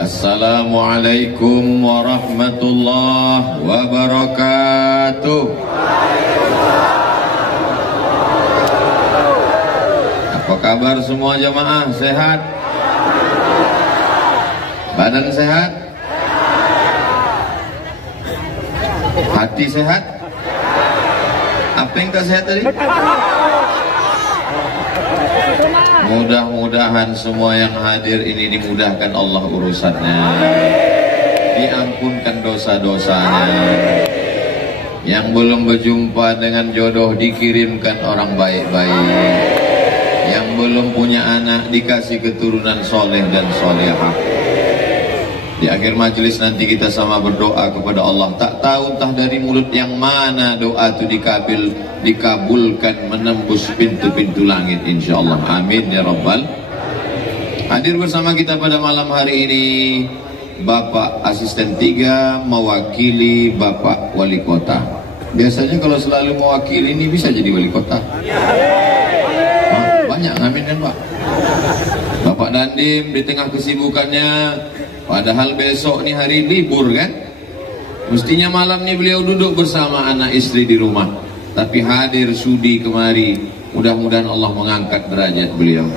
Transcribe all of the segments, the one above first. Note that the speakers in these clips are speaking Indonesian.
Assalamualaikum warahmatullahi wabarakatuh. Apa kabar semua jamaah? Sehat? Badan sehat? Hati sehat? Apa yang tak sehat tadi? Mudah-mudahan semua yang hadir ini dimudahkan Allah urusannya, diampunkan dosa-dosanya. Yang belum berjumpa dengan jodoh dikirimkan orang baik-baik. Yang belum punya anak dikasih keturunan soleh dan solehah. Di akhir majelis nanti kita sama berdoa kepada Allah. Tak tahu entah dari mulut yang mana doa itu dikabulkan menembus pintu-pintu langit insyaallah. Amin ya rabbal. Hadir bersama kita pada malam hari ini Bapak Asisten 3 mewakili Bapak Wali Kota. Biasanya kalau selalu mewakili ini bisa jadi wali kota. Banyak amin kan Pak. Bapak Dandim di tengah kesibukannya, padahal besok nih hari libur kan, mestinya malam nih beliau duduk bersama anak istri di rumah, tapi hadir sudi kemari. Mudah-mudahan Allah mengangkat derajat beliau.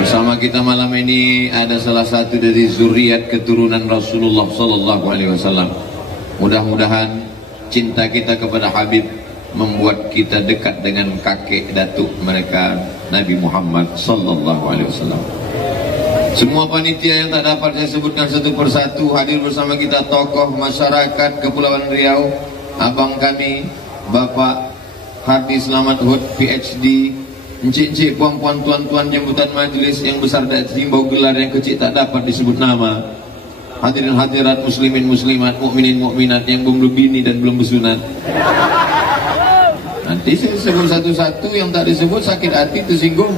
Bersama kita malam ini ada salah satu dari zuriat keturunan Rasulullah Sallallahu Alaihi Wasallam. Mudah-mudahan cinta kita kepada Habib membuat kita dekat dengan kakek datuk mereka Nabi Muhammad Sallallahu Alaihi Wasallam. Semua panitia yang tak dapat saya sebutkan satu persatu, hadir bersama kita tokoh masyarakat Kepulauan Riau, abang kami Bapak Hardi Selamat Hud PhD, encik-encik, puan-puan, tuan-tuan jemputan majelis yang besar dan himbau gelar yang kecil tak dapat disebut nama, hadirin hadirat, muslimin muslimat, mukminin mukminat yang belum berbini dan belum bersunat. Nanti saya sebut satu-satu, yang tak disebut sakit hati tersinggung.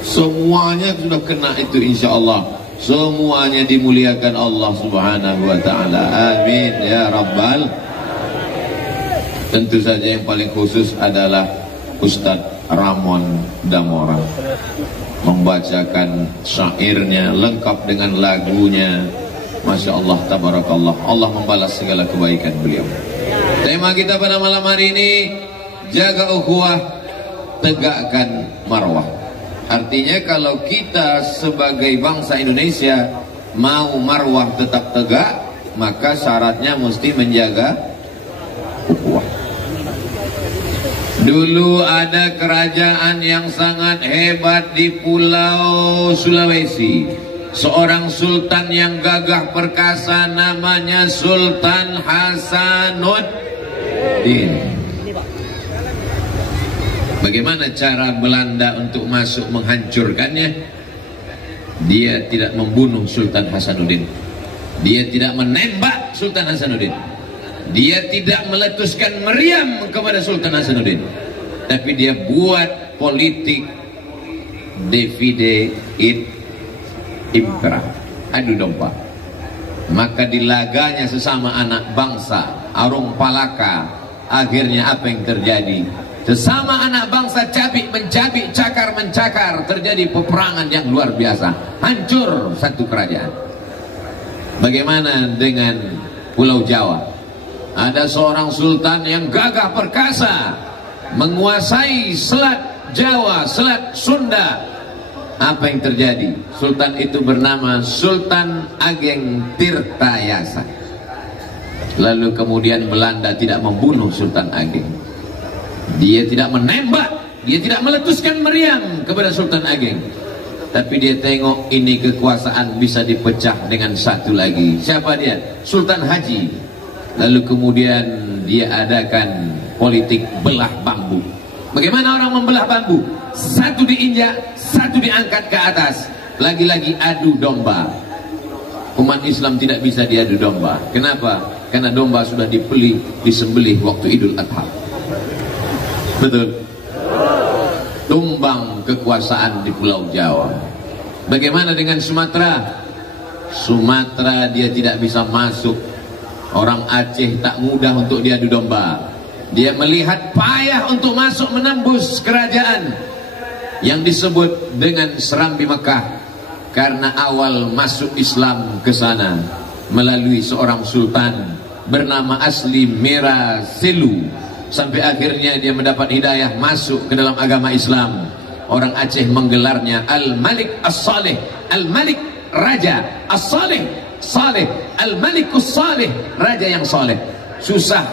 Semuanya sudah kena itu insyaallah. Semuanya dimuliakan Allah Subhanahu wa taala. Amin ya rabbal. Tentu saja yang paling khusus adalah Ustadz Ramon Damora membacakan syairnya lengkap dengan lagunya. Masya Allah, tabarakallah. Allah membalas segala kebaikan beliau. Tema kita pada malam hari ini, jaga ukhuwah, tegakkan marwah. Artinya kalau kita sebagai bangsa Indonesia mau marwah tetap tegak, maka syaratnya mesti menjaga ukhuwah. Dulu ada kerajaan yang sangat hebat di Pulau Sulawesi. Seorang sultan yang gagah perkasa namanya Sultan Hasanuddin. Bagaimana cara Belanda untuk masuk menghancurkannya? Dia tidak membunuh Sultan Hasanuddin. Dia tidak menembak Sultan Hasanuddin. Dia tidak meletuskan meriam kepada Sultan Hasanuddin. Tapi dia buat politik divide et impera, adu domba. Maka dilaganya sesama anak bangsa, arung palaka. Akhirnya apa yang terjadi? Sesama anak bangsa cabik mencabik, cakar mencakar, terjadi peperangan yang luar biasa, hancur satu kerajaan. Bagaimana dengan Pulau Jawa? Ada seorang sultan yang gagah perkasa menguasai selat Jawa, selat Sunda. Apa yang terjadi? Sultan itu bernama Sultan Ageng Tirtayasa. Lalu kemudian Belanda tidak membunuh Sultan Ageng. Dia tidak menembak, dia tidak meletuskan meriam kepada Sultan Ageng. Tapi dia tengok ini kekuasaan bisa dipecah dengan satu lagi. Siapa dia? Sultan Haji. Lalu kemudian dia adakan politik belah bambu. Bagaimana orang membelah bambu? Satu diinjak, satu diangkat ke atas. Lagi-lagi adu domba. Umat Islam tidak bisa diadu domba. Kenapa? Karena domba sudah disembelih waktu Idul Adha. Betul. Tumbang kekuasaan di Pulau Jawa. Bagaimana dengan Sumatera? Sumatera dia tidak bisa masuk. Orang Aceh tak mudah untuk diadu domba. Dia melihat payah untuk masuk menembus kerajaan yang disebut dengan Serambi Mekah. karena awal masuk Islam ke sana melalui seorang sultan bernama asli Mera Selu, sampai akhirnya dia mendapat hidayah masuk ke dalam agama Islam. Orang Aceh menggelarnya Al-Malik As-Saleh, Al-Malik Raja As-Saleh, Saleh, Al-Malikus Saleh, Raja yang saleh. Susah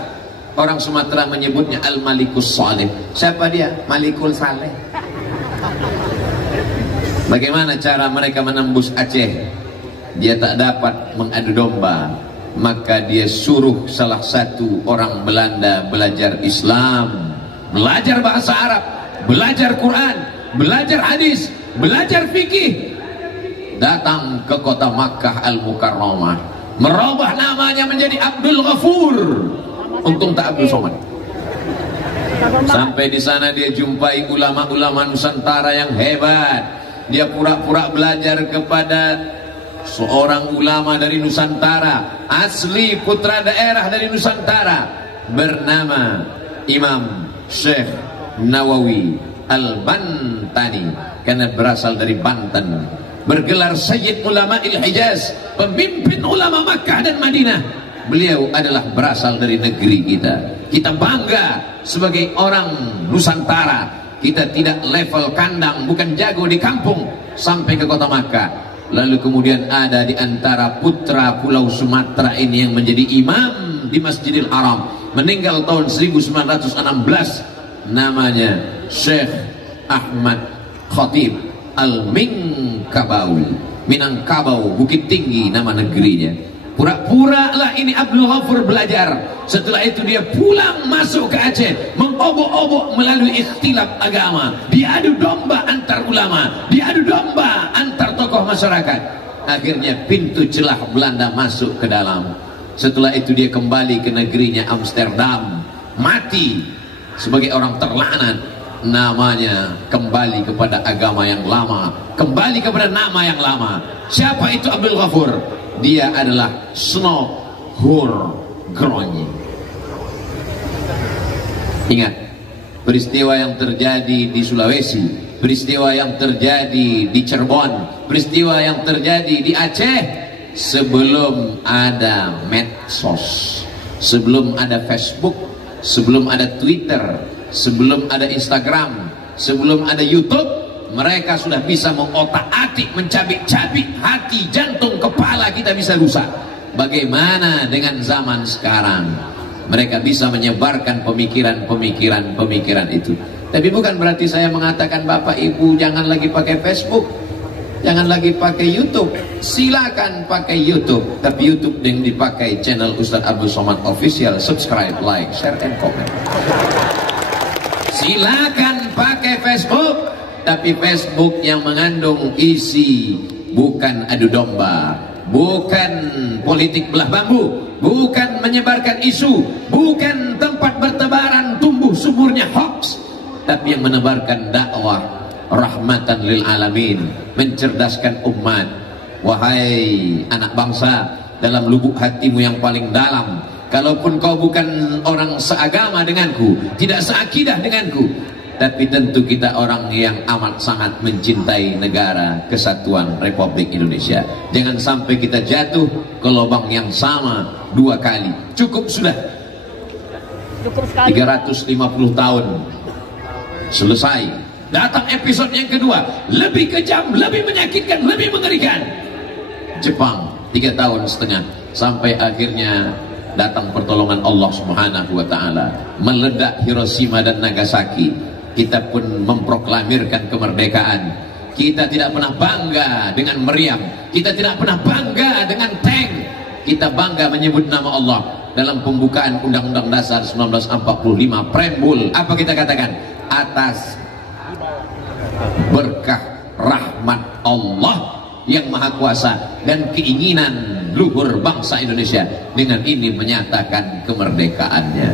orang Sumatera menyebutnya Al-Malikus Saleh. Siapa dia? Malikul Saleh. Bagaimana cara mereka menembus Aceh? Dia tak dapat mengadu domba, maka dia suruh salah satu orang Belanda belajar Islam, belajar bahasa Arab, belajar Quran, belajar hadis, belajar fikih. Datang ke kota Makkah Al-Mukarramah, merubah namanya menjadi Abdul Ghafur. Untung tak Abdul Somad. Sampai di sana dia jumpai ulama-ulama Nusantara yang hebat. Dia pura-pura belajar kepada seorang ulama dari Nusantara, asli putra daerah dari Nusantara, bernama Imam Syekh Nawawi Al-Bantani, karena berasal dari Banten. Bergelar Sayyid Ulama Il-Hijaz, pemimpin ulama Makkah dan Madinah. Beliau adalah berasal dari negeri kita. Kita bangga sebagai orang Nusantara. Kita tidak level kandang, bukan jago di kampung, sampai ke kota Makkah. Lalu kemudian ada di antara putra Pulau Sumatera ini yang menjadi imam di Masjidil Haram, meninggal tahun 1916, namanya Syekh Ahmad Khatib Al-Minangkabau. Minangkabau, Bukit Tinggi nama negerinya. Pura-pura lah ini Abdul Ghafur belajar. Setelah itu dia pulang masuk ke Aceh, mengobok-obok melalui ikhtilaf agama, diadu domba antar ulama, diadu domba antar tokoh masyarakat. Akhirnya pintu celah Belanda masuk ke dalam. Setelah itu dia kembali ke negerinya Amsterdam, mati sebagai orang terlaknat. Namanya kembali kepada agama yang lama, kembali kepada nama yang lama. Siapa itu Abdul Ghafur? Dia adalah Snow Hurgronyi. Ingat peristiwa yang terjadi di Sulawesi, peristiwa yang terjadi di Cirebon, peristiwa yang terjadi di Aceh sebelum ada medsos, sebelum ada Facebook, sebelum ada Twitter, sebelum ada Instagram, sebelum ada YouTube. Mereka sudah bisa mengotak-atik, mencabik-cabik hati, jantung, kepala kita bisa rusak. Bagaimana dengan zaman sekarang? Mereka bisa menyebarkan pemikiran itu. Tapi bukan berarti saya mengatakan Bapak Ibu jangan lagi pakai Facebook, jangan lagi pakai YouTube. Silakan pakai YouTube, tapi YouTube yang dipakai channel Ustadz Abdul Somad Official. Subscribe, like, share, and comment. Silakan pakai Facebook, tapi Facebook yang mengandung isi bukan adu domba, bukan politik belah bambu, bukan menyebarkan isu, bukan tempat bertebaran tumbuh suburnya hoax, tapi yang menebarkan dakwah rahmatan lil alamin, mencerdaskan umat. Wahai anak bangsa, dalam lubuk hatimu yang paling dalam, kalaupun kau bukan orang seagama denganku, tidak seakidah denganku, tapi tentu kita orang yang amat sangat mencintai negara kesatuan Republik Indonesia. Jangan sampai kita jatuh ke lubang yang sama dua kali. Cukup sudah. 350 tahun selesai. Datang episode yang kedua, lebih kejam, lebih menyakitkan, lebih mengerikan. Jepang 3 tahun setengah, sampai akhirnya datang pertolongan Allah Subhanahu wa taala, meledak Hiroshima dan Nagasaki. Kita pun memproklamirkan kemerdekaan. Kita tidak pernah bangga dengan meriam, kita tidak pernah bangga dengan tank. Kita bangga menyebut nama Allah dalam pembukaan Undang-Undang Dasar 1945 preambul. Apa kita katakan? Atas berkah rahmat Allah yang Maha Kuasa dan keinginan luhur bangsa Indonesia, dengan ini menyatakan kemerdekaannya.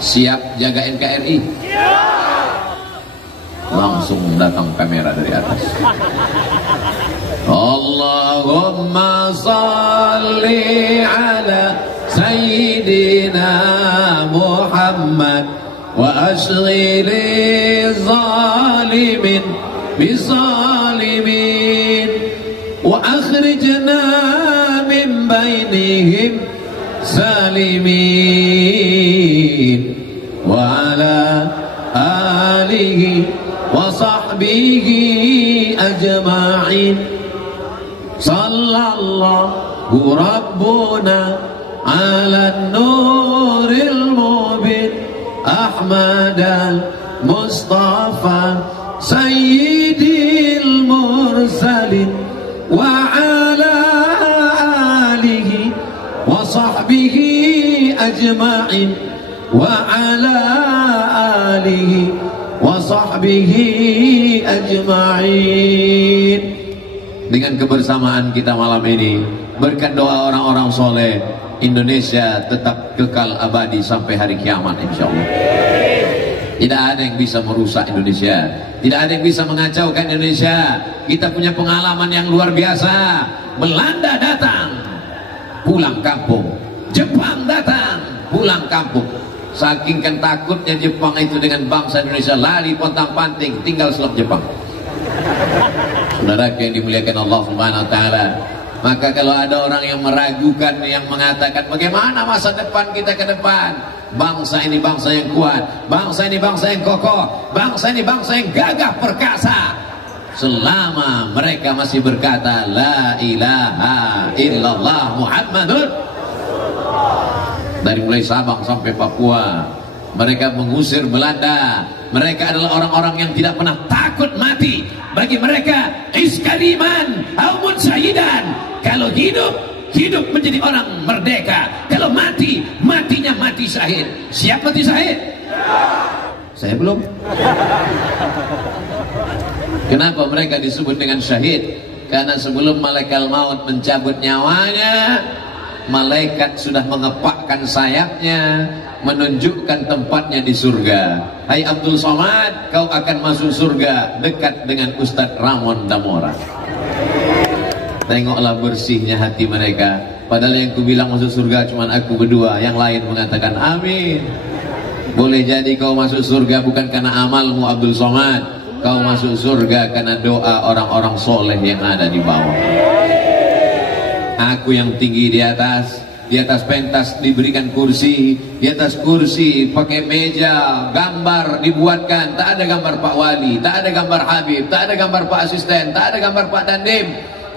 Siap jaga NKRI? Langsung datang kamera dari atas. Allahumma salli ala Sayyidina Muhammad wa ashghili zalimin bizalimin أخرجنا من بينهم سالمين وعلى آله وصحبه أجمعين صلى الله ربنا على النور المبين أحمد المصطفى سيد المرسلين وعلى آله وصحبه أجمعين وعلى آله وصحبه أجمعين. Dengan kebersamaan kita malam ini, berkat doa orang-orang soleh, Indonesia tetap kekal abadi sampai hari kiamat insyaallah. Tidak ada yang bisa merusak Indonesia, tidak ada yang bisa mengacaukan Indonesia. Kita punya pengalaman yang luar biasa. Belanda datang, pulang kampung. Jepang datang, pulang kampung. Saking kan takutnya Jepang itu dengan bangsa Indonesia, lari pontang-panting, tinggal selap Jepang. Saudara yang dimuliakan Allah Subhanahu wa taala, maka kalau ada orang yang meragukan, yang mengatakan bagaimana masa depan kita ke depan, bangsa ini bangsa yang kuat, bangsa ini bangsa yang kokoh, bangsa ini bangsa yang gagah perkasa, selama mereka masih berkata la ilaha illallah Muhammadur. Dari mulai Sabang sampai Papua, mereka mengusir Belanda. Mereka adalah orang-orang yang tidak pernah takut mati. Bagi mereka iskaliman aumun syahidan. Kalau hidup, hidup menjadi orang merdeka. Kalau mati, matinya mati syahid. Siap mati syahid? Saya belum. Kenapa mereka disebut dengan syahid? Karena sebelum malaikat maut mencabut nyawanya, malaikat sudah mengepakkan sayapnya, menunjukkan tempatnya di surga. Hai Abdul Somad, kau akan masuk surga dekat dengan Ustadz Ramon Damora. Tengoklah bersihnya hati mereka. Padahal yang ku bilang masuk surga cuma aku berdua, yang lain mengatakan amin. Boleh jadi kau masuk surga bukan karena amalmu Abdul Somad, kau masuk surga karena doa orang-orang soleh yang ada di bawah. Aku yang tinggi di atas pentas diberikan kursi, di atas kursi pakai meja, gambar dibuatkan, tak ada gambar Pak Wali, tak ada gambar Habib, tak ada gambar Pak Asisten, tak ada gambar Pak Dandim.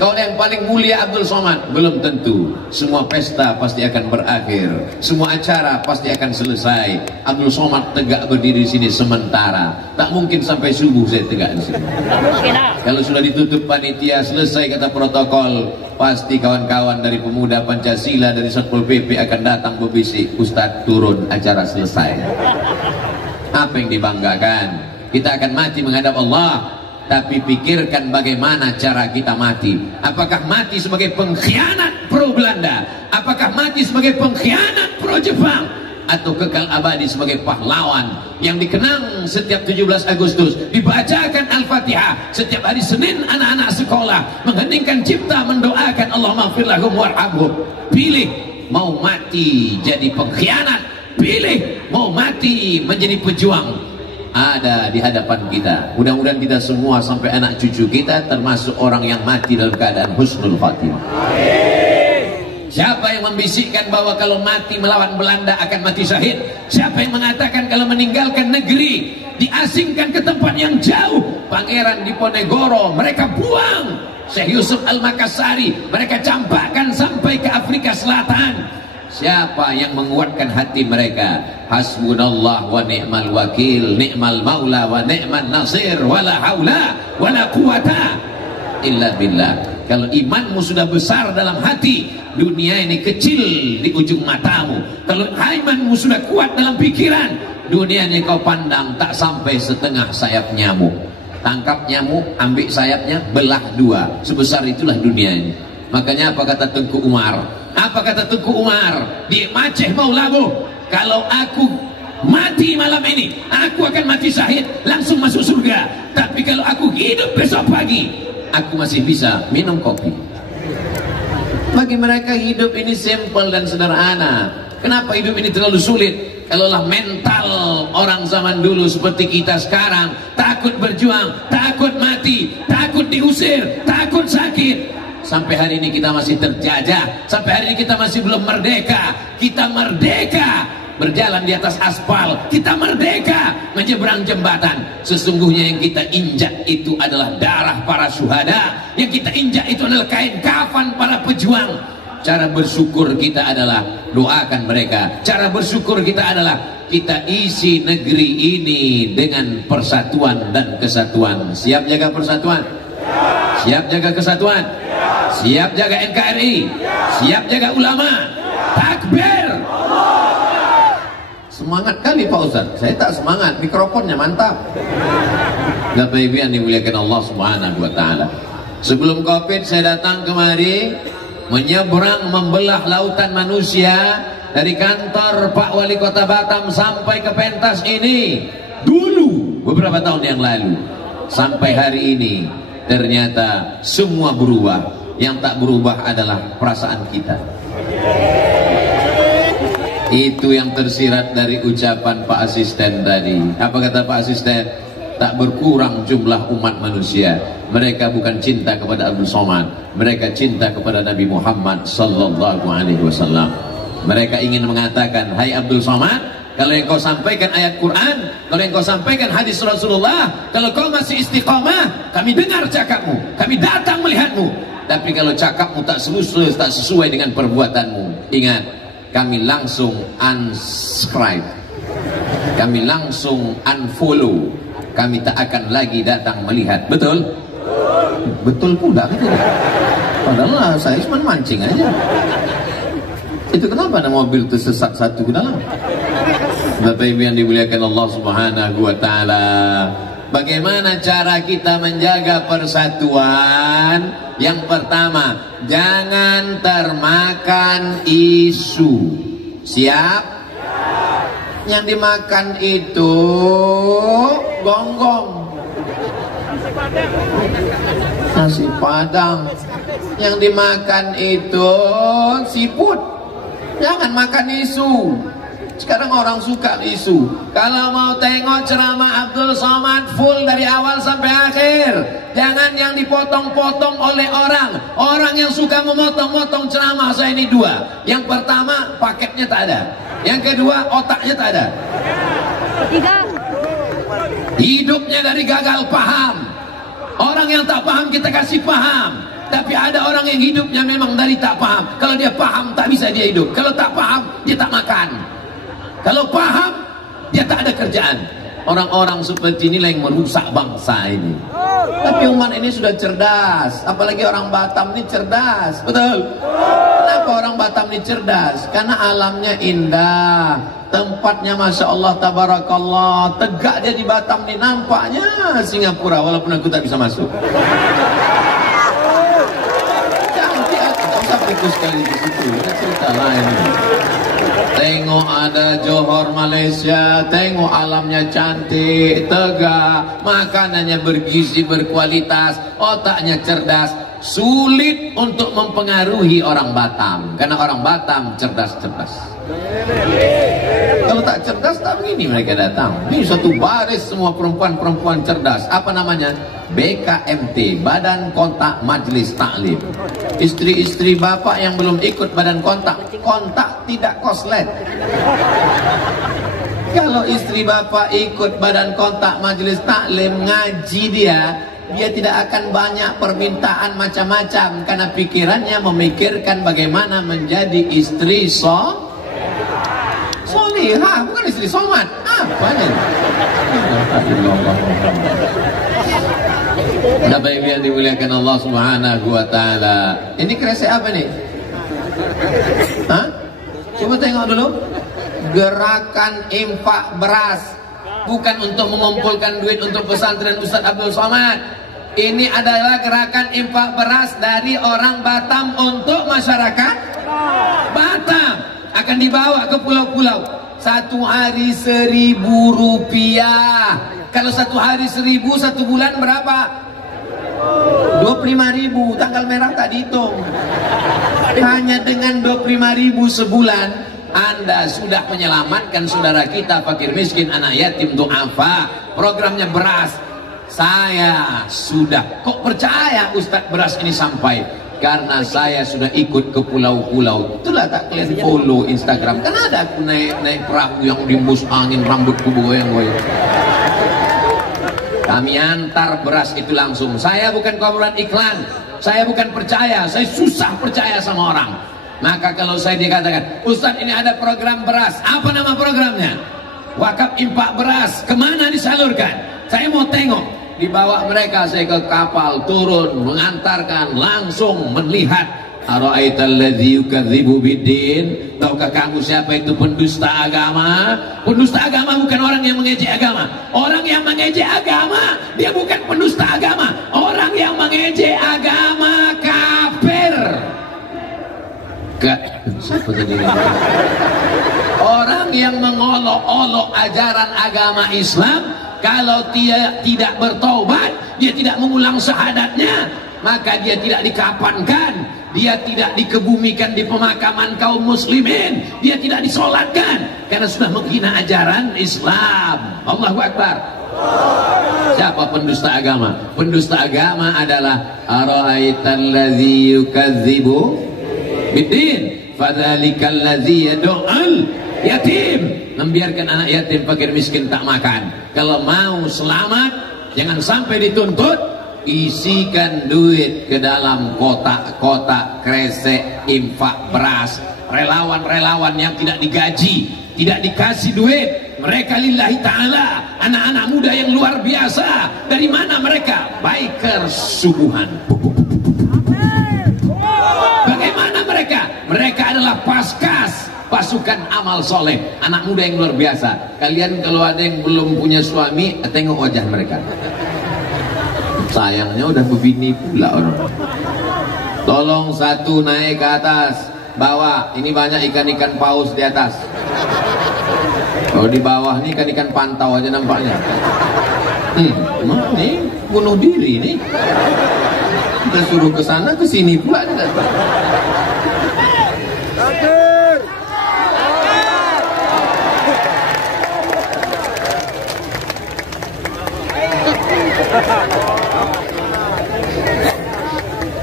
Kau yang paling mulia Abdul Somad, belum tentu. Semua pesta pasti akan berakhir, semua acara pasti akan selesai. Abdul Somad tegak berdiri di sini sementara, tak mungkin sampai subuh saya tegak di sini. Kalau sudah ditutup panitia, selesai kata protokol, pasti kawan-kawan dari pemuda Pancasila, dari Satpol PP akan datang berbisik, Ustadz turun, acara selesai. Apa yang dibanggakan? Kita akan mati menghadap Allah. Tapi pikirkan bagaimana cara kita mati. Apakah mati sebagai pengkhianat pro Belanda? Apakah mati sebagai pengkhianat pro Jepang? Atau kekal abadi sebagai pahlawan yang dikenang setiap 17 Agustus, dibacakan Al-Fatihah setiap hari Senin, anak-anak sekolah mengheningkan cipta, mendoakan Allah maghfir lahum warhamhum. Pilih mau mati jadi pengkhianat, pilih mau mati menjadi pejuang. Ada di hadapan kita. Mudah-mudahan kita semua sampai anak cucu kita termasuk orang yang mati dalam keadaan husnul khatimah. Siapa yang membisikkan bahwa kalau mati melawan Belanda akan mati syahid? Siapa yang mengatakan kalau meninggalkan negeri, diasingkan ke tempat yang jauh? Pangeran Diponegoro mereka buang, Syekh Yusuf Al-Makassari mereka campakkan sampai ke Afrika Selatan. Siapa yang menguatkan hati mereka? Hasbunallah wa ni'mal wakil, ni'mal maula wa ni'man nasir, wala haula wala quwata illa billah. Kalau imanmu sudah besar dalam hati, dunia ini kecil di ujung matamu. Kalau imanmu sudah kuat dalam pikiran, dunia ini kau pandang tak sampai setengah sayap nyamuk. Tangkap nyamuk, ambil sayapnya, belah dua. Sebesar itulah dunia ini. Makanya apa kata Tengku Umar? Apa kata Tengku Umar di Aceh Maulabu? Kalau aku mati malam ini, aku akan mati syahid, langsung masuk surga. Tapi kalau aku hidup besok pagi, aku masih bisa minum kopi. Bagi mereka hidup ini simple dan sederhana. Kenapa hidup ini terlalu sulit? Kalaulah mental orang zaman dulu seperti kita sekarang, takut berjuang, takut mati, takut diusir, takut sakit, Sampai hari ini kita masih terjajah, sampai hari ini kita masih belum merdeka. Kita merdeka berjalan di atas aspal, kita merdeka menyeberang jembatan. Sesungguhnya yang kita injak itu adalah darah para syuhada, yang kita injak itu adalah kain kafan para pejuang. Cara bersyukur kita adalah doakan mereka. Cara bersyukur kita adalah kita isi negeri ini dengan persatuan dan kesatuan. Siap jaga persatuan? Siap jaga kesatuan? Siap jaga NKRI? Siap jaga ulama? Takbir! Semangat kali Pak Ustaz. Saya tak semangat, mikrofonnya mantap. Bapak Ibu yang dimuliakan Allah Subhanahu wa taala. Sebelum Covid saya datang kemari menyeberang membelah lautan manusia dari kantor Pak Wali Kota Batam sampai ke pentas ini dulu beberapa tahun yang lalu. Sampai hari ini ternyata semua berubah. Yang tak berubah adalah perasaan kita. Itu yang tersirat dari ucapan Pak Asisten tadi. Apa kata Pak Asisten? Tak berkurang jumlah umat manusia. Mereka bukan cinta kepada Abdul Somad, mereka cinta kepada Nabi Muhammad sallallahu alaihi wasallam. Mereka ingin mengatakan, hai Abdul Somad, kalau yang kau sampaikan ayat Quran, kalau yang kau sampaikan hadis Rasulullah, kalau kau masih istiqamah, kami dengar cakapmu, kami datang melihatmu. Tapi kalau cakapmu tak sesuai dengan perbuatanmu, ingat, kami langsung unsubscribe, kami langsung unfollow, kami tak akan lagi datang melihat. Betul? Betul pula, betul. Padahal saya cuma mancing aja. Itu kenapa ada mobil tersesat satu ke dalam? Bapak Ibu yang dimuliakan Allah Subhanahu wa taala, bagaimana cara kita menjaga persatuan? Yang pertama, jangan termakan isu. Siap? Yang dimakan itu gonggong, nasi padang. Yang dimakan itu siput. Jangan makan isu. Sekarang orang suka isu. Kalau mau tengok ceramah Abdul Somad full dari awal sampai akhir. Jangan yang dipotong-potong oleh orang. Orang yang suka memotong-motong ceramah saya ini dua. Yang pertama, paketnya tak ada. Yang kedua, otaknya tak ada. Tiga, hidupnya dari gagal paham. Orang yang tak paham kita kasih paham. Tapi ada orang yang hidupnya memang dari tak paham. Kalau dia paham tak bisa dia hidup. Kalau tak paham dia tak makan. Kalau paham dia tak ada kerjaan. Orang-orang seperti inilah yang merusak bangsa ini. Tapi umat ini sudah cerdas. Apalagi orang Batam ini cerdas. Betul? Kenapa orang Batam ini cerdas? Karena alamnya indah, tempatnya Masya Allah Tabarakallah. Tegak dia di Batam ini, nampaknya Singapura walaupun aku tak bisa masuk. Cantik aku, tak usah fokus sekali di situ. Kita cerita lain. Tengok ada Johor Malaysia, tengok alamnya cantik, tegak, makanannya bergizi, berkualitas, otaknya cerdas. Sulit untuk mempengaruhi orang Batam, karena orang Batam cerdas-cerdas. Kalau tak cerdas tak begini mereka datang. Ini satu baris semua perempuan-perempuan cerdas. Apa namanya? BKMT, Badan Kontak Majelis Taklim. Istri-istri bapak yang belum ikut badan kontak, kontak tidak koslet. Kalau istri bapak ikut badan kontak Majelis Taklim, ngaji dia tidak akan banyak permintaan macam-macam, karena pikirannya memikirkan bagaimana menjadi istri solihah, bukan istri somat. Apa ini? Bapak Ibu yang dimuliakan Allah Subhanahu wa taala. Ini kresek apa nih? Hah? Coba tengok dulu. Gerakan infak beras, bukan untuk mengumpulkan duit untuk pesantren Ustaz Abdul Somad. Ini adalah gerakan infak beras dari orang Batam untuk masyarakat Batam. Akan dibawa ke pulau-pulau. Satu hari 1.000 rupiah. Kalau satu hari 1.000, satu bulan berapa? 25.000. Tanggal merah tak dihitung. Hanya dengan 25.000 sebulan, Anda sudah menyelamatkan saudara kita fakir miskin, anak yatim, du'afa. Programnya beras. Saya sudah, kok percaya Ustadz beras ini sampai? karena saya sudah ikut ke pulau-pulau. Itulah tak kalian follow Instagram. Kan ada aku naik perahu yang diembus angin, rambutku goyang-goyang. Kami antar beras itu langsung. Saya bukan korban iklan, saya bukan percaya, saya susah percaya sama orang. Maka kalau saya dikatakan, Ustaz ini ada program beras, apa nama programnya? Wakaf infak beras, kemana disalurkan? Saya mau tengok. Dibawa mereka saya ke kapal, turun, mengantarkan, langsung melihat. Ara'aital ladzi yukadzibu biddin. Tahukah kamu siapa itu pendusta agama? Pendusta agama bukan orang yang mengejek agama. Orang yang mengejek agama, dia bukan pendusta agama. Orang yang mengejek agama kafir. Siapa tadi? Orang yang mengolok-olok ajaran agama Islam, kalau dia tidak bertaubat, dia tidak mengulang syahadatnya, maka dia tidak dikafankan, dia tidak dikebumikan di pemakaman kaum muslimin, dia tidak disolatkan karena sudah menghina ajaran Islam. Allahu Akbar. Siapa pendusta agama? Pendusta agama adalah ara'aital ladzi yukadzibu biddin fadzalikal ladzi yad'ul yatim. Membiarkan anak yatim fakir miskin tak makan. Kalau mau selamat, jangan sampai dituntut, isikan duit ke dalam kotak-kotak kresek infak beras. Relawan-relawan yang tidak digaji, tidak dikasih duit, mereka lillahi ta'ala, anak-anak muda yang luar biasa. Dari mana mereka? Bikers subuhan. Bagaimana mereka? Mereka adalah paskas, pasukan amal soleh, anak muda yang luar biasa. Kalian kalau ada yang belum punya suami, tengok wajah mereka. Sayangnya udah berbini pula orang. Tolong satu naik ke atas, bawa. Ini banyak ikan-ikan paus di atas. Kalau di bawah nih ikan-ikan pantau aja nampaknya. Ini bunuh diri nih. Kita suruh ke sana ke sini pula.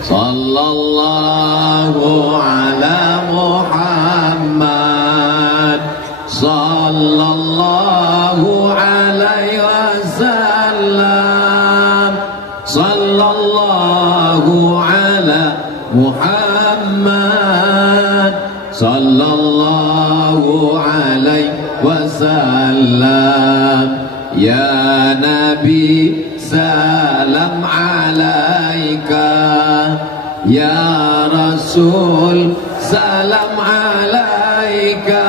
Sallallahu ala Muhammad, sallallahu alaihi wasallam, sallallahu ala Muhammad, sallallahu alaihi wasallam. Ya Nabi salam alaika, ya Rasul salam alaika,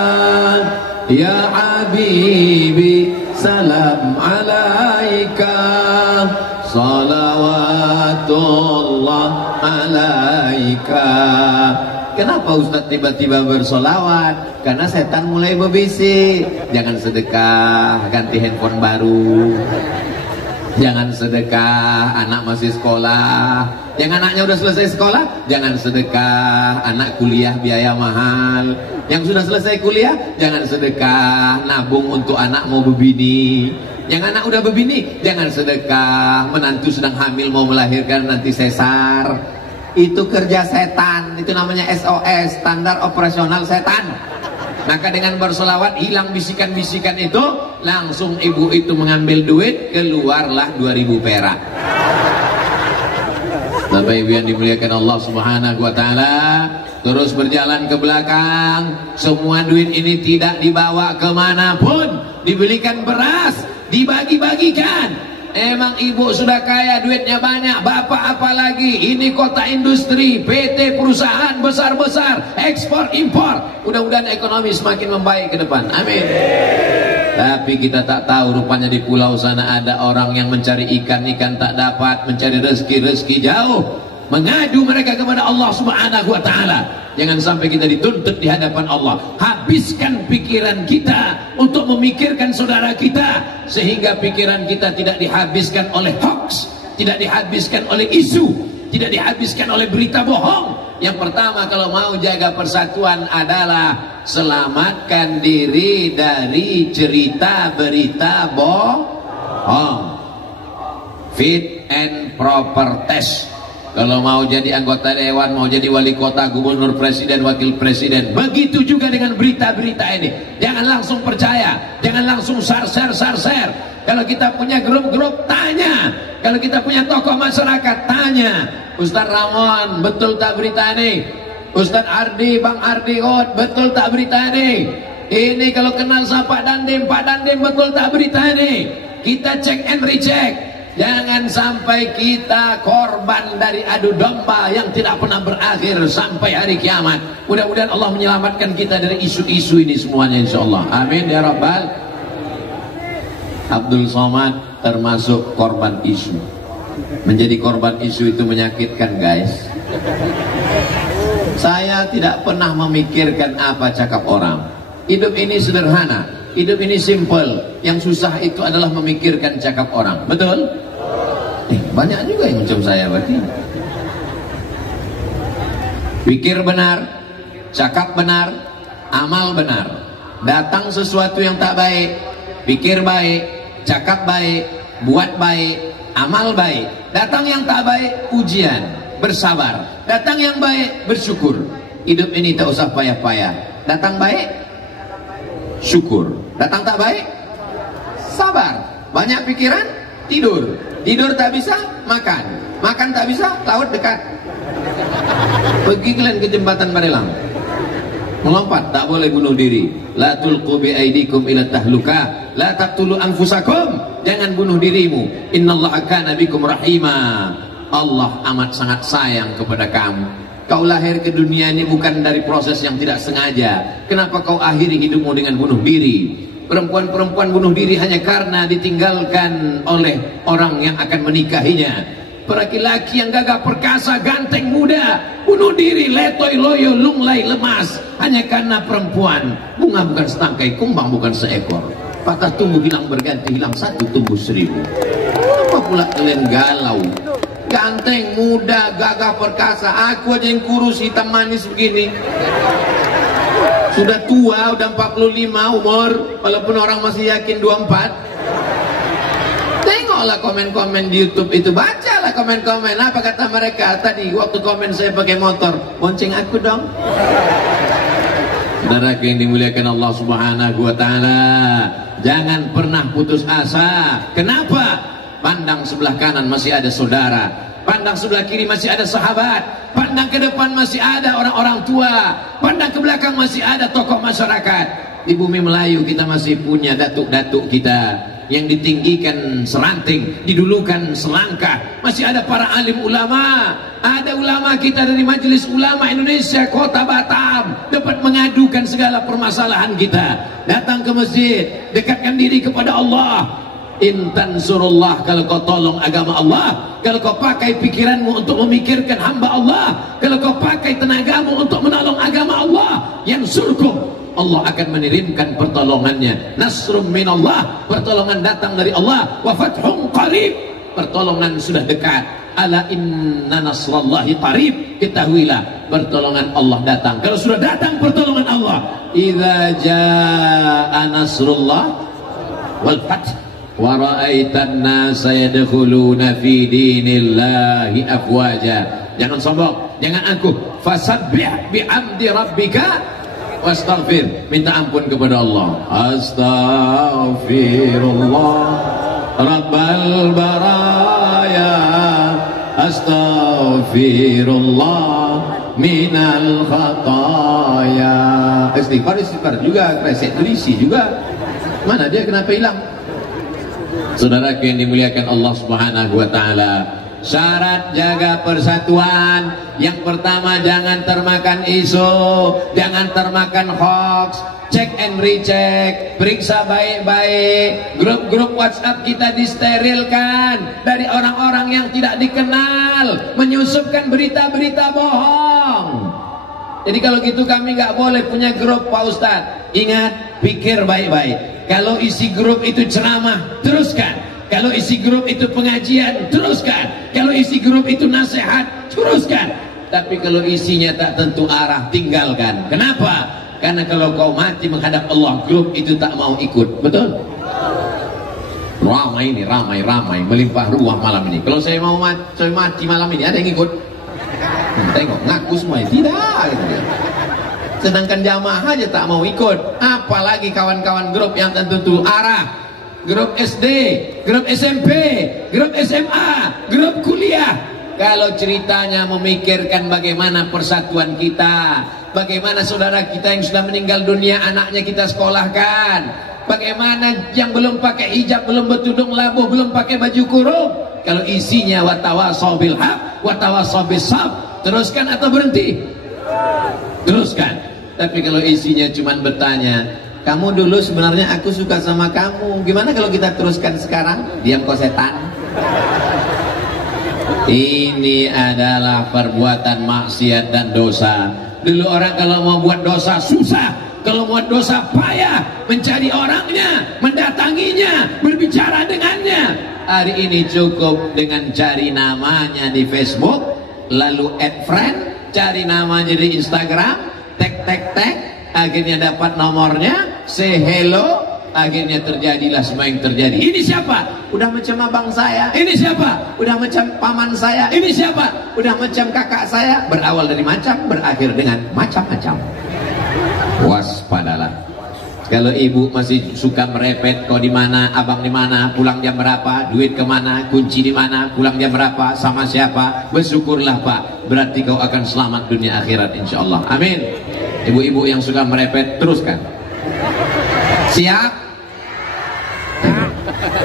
ya Habibi salam alaika, salawatullah alaika. Kenapa Ustaz tiba-tiba bersolawat? Karena setan mulai berbisik. Jangan sedekah, ganti handphone baru. Jangan sedekah, anak masih sekolah. Yang anaknya udah selesai sekolah, jangan sedekah, anak kuliah biaya mahal. Yang sudah selesai kuliah, jangan sedekah, nabung untuk anak mau berbini. Yang anak udah berbini, jangan sedekah, menantu sedang hamil mau melahirkan nanti sesar. Itu kerja setan, itu namanya SOS, standar operasional setan. Maka dengan bersolawat hilang bisikan-bisikan itu, langsung ibu itu mengambil duit, keluarlah 2000 perak. Bapak Ibu yang dimuliakan Allah Subhanahu wa taala, terus berjalan ke belakang. Semua duit ini tidak dibawa kemanapun, dibelikan beras, dibagi-bagikan. Emang ibu sudah kaya, duitnya banyak, bapak apalagi? Ini kota industri, PT perusahaan besar-besar, ekspor impor. Mudah-mudahan ekonomi semakin membaik ke depan, amin. Tapi kita tak tahu, rupanya di pulau sana ada orang yang mencari ikan-ikan tak dapat, mencari rezeki-rezeki jauh, mengadu mereka kepada Allah Subhanahu wa taala. Jangan sampai kita dituntut di hadapan Allah. Habiskan pikiran kita untuk memikirkan saudara kita, sehingga pikiran kita tidak dihabiskan oleh hoax, tidak dihabiskan oleh isu, tidak dihabiskan oleh berita bohong. Yang pertama, kalau mau jaga persatuan adalah selamatkan diri dari cerita berita bohong. Fit and proper test. Kalau mau jadi anggota dewan, mau jadi wali kota, gubernur, presiden, wakil presiden, begitu juga dengan berita-berita ini. Jangan langsung percaya, jangan langsung share. Kalau kita punya grup-grup, tanya. Kalau kita punya tokoh masyarakat, tanya. Ustaz Ramon, betul tak berita ini? Ustaz Ardi, Bang Ardi, betul tak berita ini? Ini kalau kenal sama Pak Dandim, betul tak berita ini? Kita cek and recheck. Jangan sampai kita korban dari adu domba yang tidak pernah berakhir sampai hari kiamat. Mudah-mudahan Allah menyelamatkan kita dari isu-isu ini semuanya, insyaallah. Amin ya rabbal. Abdul Somad termasuk korban isu. Menjadi korban isu itu menyakitkan, guys. Saya tidak pernah memikirkan apa cakap orang. Hidup ini sederhana, hidup ini simple. Yang susah itu adalah memikirkan cakap orang. Betul? Banyak juga yang macam saya berarti. Pikir benar, cakap benar, amal benar. Datang sesuatu yang tak baik, pikir baik, cakap baik, buat baik, amal baik. Datang yang tak baik, ujian, bersabar. Datang yang baik, bersyukur. Hidup ini tak usah payah-payah. Datang baik, syukur. Datang tak baik, sabar. Banyak pikiran, tidur. Tidur tak bisa, makan. Makan tak bisa, laut dekat. Pergi kalian ke jembatan Barelang. Melompat, tak boleh bunuh diri. La tulqu bi aidikum ila tahluka. La taqtulu anfusakum. Jangan bunuh dirimu. Innallaha kana bikum rahima. Allah amat sangat sayang kepada kamu. Kau lahir ke dunia ini bukan dari proses yang tidak sengaja. Kenapa kau akhiri hidupmu dengan bunuh diri? Perempuan-perempuan bunuh diri hanya karena ditinggalkan oleh orang yang akan menikahinya. Laki-laki yang gagah perkasa, ganteng, muda, bunuh diri, letoy, loyo, lunglai, lemas, hanya karena perempuan. Bunga bukan setangkai, kumbang bukan seekor. Patah tumbuh hilang berganti, hilang satu tumbuh seribu. Apa pula kalian galau? Ganteng, muda, gagah perkasa, aku aja yang kurus, hitam manis begini. Sudah tua, udah 45 umur, walaupun orang masih yakin 24. Tengoklah komen-komen di YouTube itu, bacalah komen-komen. Apa kata mereka tadi waktu komen saya pakai motor? Bonceng aku dong. Saudara yang dimuliakan Allah Subhanahu wa taala, jangan pernah putus asa. Kenapa? Pandang sebelah kanan masih ada saudara, pandang sebelah kiri masih ada sahabat, pandang ke depan masih ada orang-orang tua, pandang ke belakang masih ada tokoh masyarakat. Di bumi Melayu kita masih punya datuk-datuk kita yang ditinggikan seranting, didulukan selangkah. Masih ada para alim ulama. Ada ulama kita dari Majelis Ulama Indonesia Kota Batam dapat mengadukan segala permasalahan kita. Datang ke masjid, dekatkan diri kepada Allah. Intan surullah, kalau kau tolong agama Allah, kalau kau pakai pikiranmu untuk memikirkan hamba Allah, kalau kau pakai tenagamu untuk menolong agama Allah, yang surkum, Allah akan mengirimkan pertolongannya. Nasrum minallah, pertolongan datang dari Allah. Wa fathun qarib, pertolongan sudah dekat. Ala inna nasrallahi qarib, ketahuilah pertolongan Allah datang. Kalau sudah datang pertolongan Allah, idza jaa nasrullah wal fath wa ra'aitan nasa yadkhuluna fi dinillahi afwaja. Jangan sombong, jangan angkuh. Fasabbih bihamdi rabbika wastaghfir, minta ampun kepada Allah. Astaghfirullah rabbal baraya, astaghfirullah minal khataya. Istighfar juga, kresek tulisi juga. Mana dia, kenapa hilang? Saudara yang dimuliakan Allah Subhanahu wa taala, syarat jaga persatuan yang pertama, jangan termakan isu, jangan termakan hoax. Cek and recheck, periksa baik-baik. Grup-grup WhatsApp kita disterilkan dari orang-orang yang tidak dikenal, menyusupkan berita-berita bohong. Jadi kalau gitu kami nggak boleh punya grup, Pak Ustadz. Ingat, pikir baik-baik. Kalau isi grup itu ceramah, teruskan. Kalau isi grup itu pengajian, teruskan. Kalau isi grup itu nasihat, teruskan. Tapi kalau isinya tak tentu arah, tinggalkan. Kenapa? Karena kalau kau mati menghadap Allah, grup itu tak mau ikut. Betul? Ramai ini, ramai melimpah ruah malam ini. Kalau saya mau mati malam ini, ada yang ikut? Tengok, ngaku semua, tidak gitu dia. Sedangkan jamaah aja tak mau ikut, apalagi kawan-kawan grup yang tentu arah, grup SD, grup SMP, grup SMA, grup kuliah. Kalau ceritanya memikirkan bagaimana persatuan kita, bagaimana saudara kita yang sudah meninggal dunia anaknya kita sekolahkan, bagaimana yang belum pakai hijab, belum bertudung labuh, belum pakai baju kurung. Kalau isinya watawasau bil haq, watawasau bis sabr, teruskan atau berhenti? Teruskan. Tapi kalau isinya cuma bertanya, kamu dulu sebenarnya aku suka sama kamu, gimana kalau kita teruskan sekarang? Diam kau setan. Ini adalah perbuatan maksiat dan dosa. Dulu orang kalau mau buat dosa susah, kalau buat dosa payah, mencari orangnya, mendatanginya, berbicara dengannya. Hari ini cukup dengan cari namanya di Facebook, lalu add friend, cari namanya di Instagram, tag, akhirnya dapat nomornya, say hello, akhirnya terjadilah semua yang terjadi. Ini siapa? Udah macam abang saya. Ini siapa? Udah macam paman saya. Ini siapa? Udah macam kakak saya. Berawal dari macam, berakhir dengan macam-macam. Waspadalah. Kalau ibu masih suka merepet, kau di mana, abang di mana, pulang jam berapa, duit kemana, kunci di mana, pulang jam berapa, sama siapa, bersyukurlah Pak. Berarti kau akan selamat dunia akhirat insyaallah. Amin. Ibu-ibu yang suka merepet, teruskan. Siap?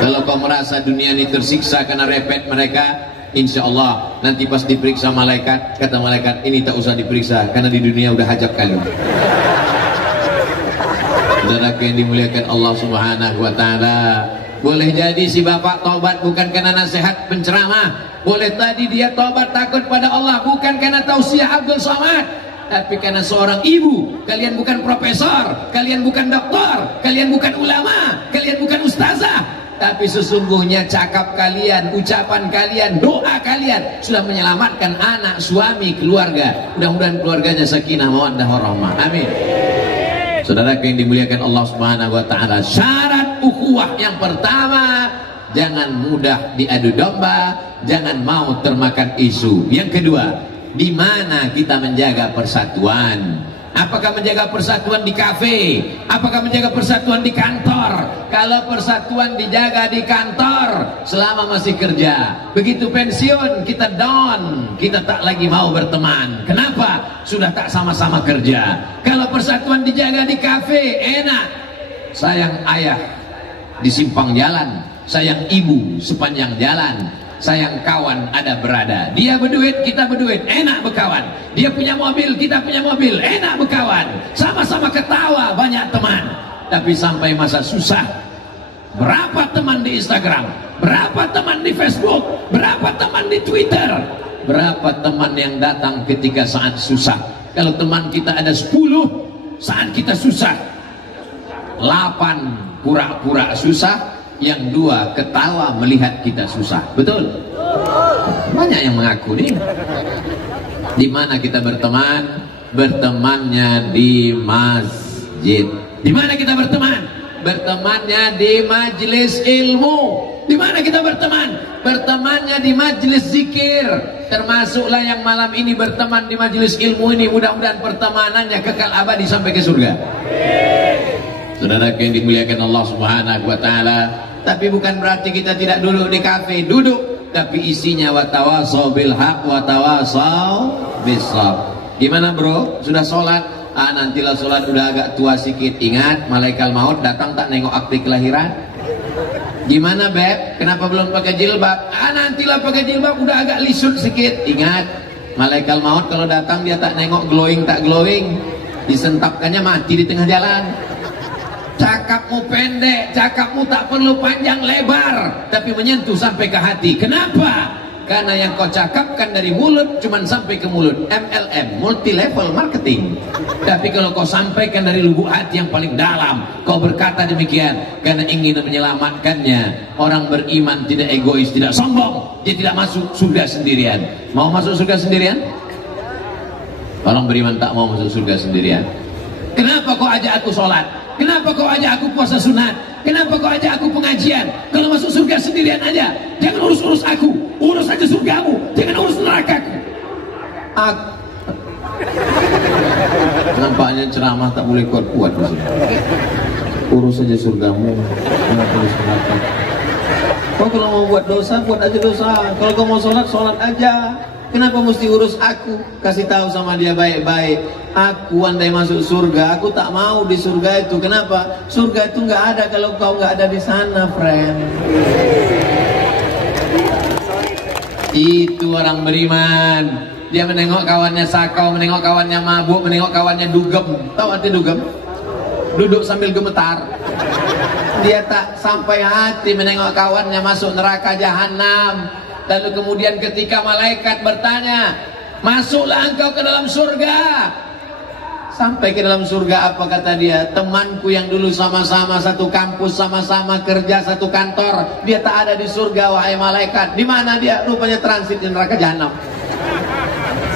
Kalau kau merasa dunia ini tersiksa karena repet mereka, insya Allah nanti pas diperiksa malaikat, kata malaikat ini tak usah diperiksa karena di dunia udah hajab kali. Saudara yang dimuliakan Allah Subhanahu wa taala, boleh jadi si bapak taubat bukan karena nasihat penceramah, boleh tadi dia taubat takut pada Allah bukan karena tausiah Abdul Somad, tapi karena seorang ibu. Kalian bukan profesor, kalian bukan doktor, kalian bukan ulama, kalian bukan ustazah, tapi sesungguhnya cakap kalian, ucapan kalian, doa kalian sudah menyelamatkan anak, suami, keluarga. Mudah-mudahan keluarganya sakinah mawaddah warahmah. Amin. Saudara yang dimuliakan Allah Subhanahu wa taala, syarat ukhuwah yang pertama, jangan mudah diadu domba, jangan mau termakan isu. Yang kedua, di mana kita menjaga persatuan? Apakah menjaga persatuan di kafe? Apakah menjaga persatuan di kantor? Kalau persatuan dijaga di kantor selama masih kerja, begitu pensiun kita down, kita tak lagi mau berteman. Kenapa? Sudah tak sama-sama kerja. Kalau persatuan dijaga di kafe, enak. Sayang ayah di simpang jalan, sayang ibu sepanjang jalan, sayang kawan ada berada. Dia berduit, kita berduit, enak berkawan. Dia punya mobil, kita punya mobil, enak berkawan. Sama-sama ketawa, banyak teman. Tapi sampai masa susah, berapa teman di Instagram, berapa teman di Facebook, berapa teman di Twitter, berapa teman yang datang ketika saat susah. Kalau teman kita ada 10, saat kita susah 8 pura-pura susah, yang 2 ketawa melihat kita susah. Betul? Banyak yang mengaku nih. Di mana kita berteman? Bertemannya di masjid. Di mana kita berteman? Bertemannya di majelis ilmu. Di mana kita berteman? Bertemannya di majelis zikir. Termasuklah yang malam ini berteman di majelis ilmu ini, mudah-mudahan pertemanannya kekal abadi sampai ke surga. Saudara yang dimuliakan Allah Subhanahu wa taala, tapi bukan berarti kita tidak duduk di kafe, duduk, tapi isinya watawasau bil haq watawasau bis sabr. Gimana bro? Sudah sholat? Nantilah sholat udah agak tua sedikit. Ingat, malaikat maut datang tak nengok akte kelahiran. Gimana beb? Kenapa belum pakai jilbab? Nantilah pakai jilbab udah agak lisut sedikit. Ingat, malaikat maut kalau datang dia tak nengok glowing tak glowing, disentapkannya mati di tengah jalan. Cakapmu pendek, cakapmu tak perlu panjang lebar, tapi menyentuh sampai ke hati. Kenapa? Karena yang kau cakapkan dari mulut cuman sampai ke mulut. MLM, multi level marketing. Tapi kalau kau sampaikan dari lubuk hati yang paling dalam, kau berkata demikian karena ingin menyelamatkannya. Orang beriman tidak egois, tidak sombong. Dia tidak masuk surga sendirian. Mau masuk surga sendirian? Orang beriman tak mau masuk surga sendirian. Kenapa kau ajak aku sholat? Kenapa kau ajak aku puasa sunat? Kenapa kau ajak aku pengajian? Kalau masuk surga sendirian aja. Jangan urus-urus aku. Urus aja surgamu. Jangan urus nerakaku. Nampaknya ceramah tak boleh kuat-kuat. Urus aja surgamu. Jangan urus nerakaku. Kau kalau mau buat dosa, buat aja dosa. Kalau kau mau sholat, sholat aja. Kenapa mesti urus aku? Kasih tahu sama dia baik-baik. Aku andai masuk surga, aku tak mau di surga itu. Kenapa? Surga itu nggak ada kalau kau nggak ada di sana, friend. Itu orang beriman. Dia menengok kawannya sakau, menengok kawannya mabuk, menengok kawannya dugem. Tahu arti dugem? Duduk sambil gemetar. Dia tak sampai hati menengok kawannya masuk neraka jahanam. Lalu kemudian ketika malaikat bertanya, masuklah engkau ke dalam surga. Sampai ke dalam surga apa kata dia? Temanku yang dulu sama-sama satu kampus, sama-sama kerja satu kantor, dia tak ada di surga wahai malaikat. Di mana dia? Rupanya transit di neraka jahanam.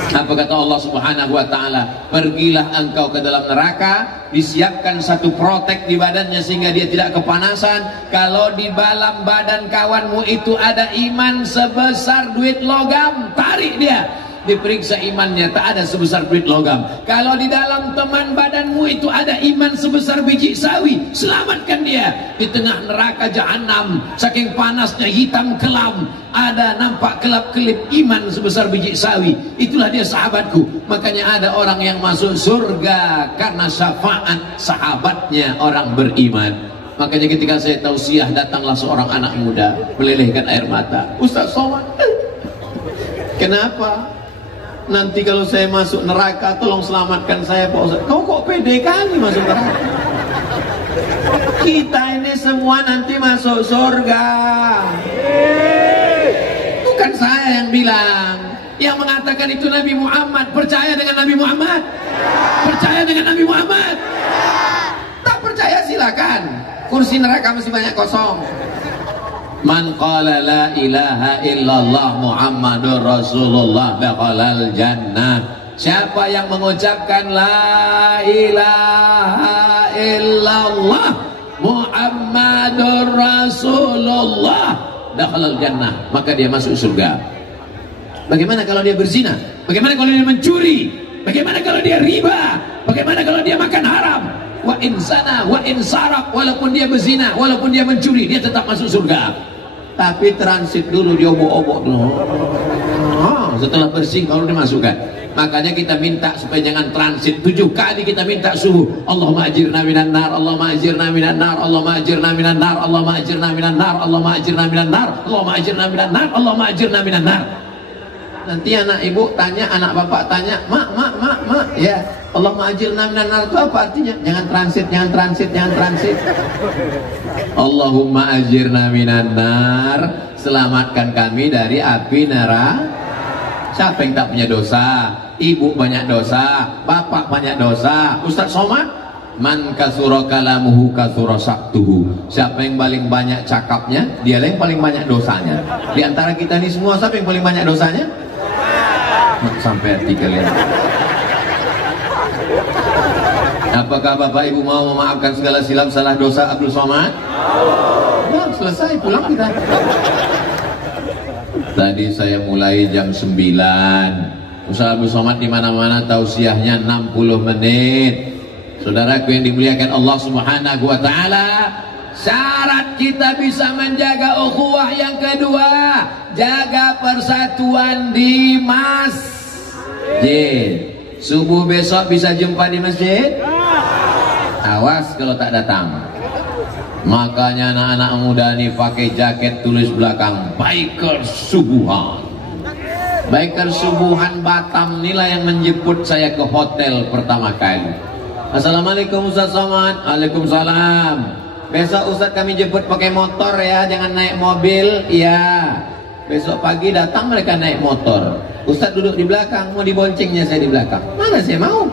Apa kata Allah Subhanahu wa taala? Pergilah engkau ke dalam neraka, disiapkan satu protek di badannya sehingga dia tidak kepanasan. Kalau di dalam badan kawanmu itu ada iman sebesar duit logam, tarik dia. Diperiksa imannya, tak ada sebesar duit logam. Kalau di dalam teman badanmu itu ada iman sebesar biji sawi, selamatkan dia. Di tengah neraka jahanam, saking panasnya hitam kelam, ada nampak kelap-kelip iman sebesar biji sawi. Itulah dia sahabatku. Makanya ada orang yang masuk surga karena syafaat sahabatnya orang beriman. Makanya ketika saya tausiah, datanglah seorang anak muda melelehkan air mata. Ustaz Somad, kenapa? Nanti kalau saya masuk neraka, tolong selamatkan saya Pak Ustaz. Kau kok pede kali masuk neraka? Kita ini semua nanti masuk surga. Bukan saya yang bilang. Yang mengatakan itu Nabi Muhammad. Percaya dengan Nabi Muhammad? Percaya dengan Nabi Muhammad? Tak percaya silakan. Kursi neraka masih banyak kosong. Man qala la ilaha illallah Muhammadur Rasulullah dakhalal jannah. Siapa yang mengucapkan la ilaha illallah Muhammadur Rasulullah dakhalal jannah, maka dia masuk surga. Bagaimana kalau dia berzina? Bagaimana kalau dia mencuri? Bagaimana kalau dia riba? Bagaimana kalau dia makan haram? Wa insana wa insaraq, walaupun dia berzina, walaupun dia mencuri, dia tetap masuk surga. Tapi transit dulu, dia obok-obok dulu. Setelah bersih baru dimasukkan. Makanya kita minta supaya jangan transit. 7 kali kita minta subuh. Allahumma ajirna minan nar, Allahumma ajirna minan nar, Allahumma ajirna minan nar, Allahumma ajirna minan nar, Allahumma ajirna minan nar, Allahumma ajirna minan nar, Allahumma ajirna minan nar. Nanti anak ibu tanya, anak bapak tanya, mak, ya, Allahumma ajirna minan nar itu apa artinya? Jangan transit, jangan transit, jangan transit. Allahumma ajirna minan nar, selamatkan kami dari api neraka. Siapa yang tak punya dosa? Ibu banyak dosa, bapak banyak dosa. Ustaz Somad, man kasura kalamuhu kasura saktuhu. Siapa yang paling banyak cakapnya, dia yang paling banyak dosanya. Di antara kita ini semua, siapa yang paling banyak dosanya? Sampai hati kalian. Apakah bapak ibu mau memaafkan segala silap salah dosa Abdul Somad? Nah, selesai, pulang kita. Tadi saya mulai jam 9. Ustaz Abdul Somad di mana-mana tausiahnya 60 menit. Saudaraku yang dimuliakan Allah Subhanahu wa taala, syarat kita bisa menjaga ukhuwah yang kedua, jaga persatuan di masjid. Subuh besok bisa jumpa di masjid? Awas kalau tak datang. Makanya anak-anak muda nih pakai jaket tulis belakang Biker Subuhan. Biker Subuhan Batam inilah yang menjemput saya ke hotel pertama kali. Assalamualaikum Ustaz Somad. Waalaikumsalam. Besok Ustaz kami jemput pakai motor ya, jangan naik mobil. Iya. Besok pagi datang mereka naik motor. Ustaz duduk di belakang, mau diboncengnya saya di belakang. Mana saya mau?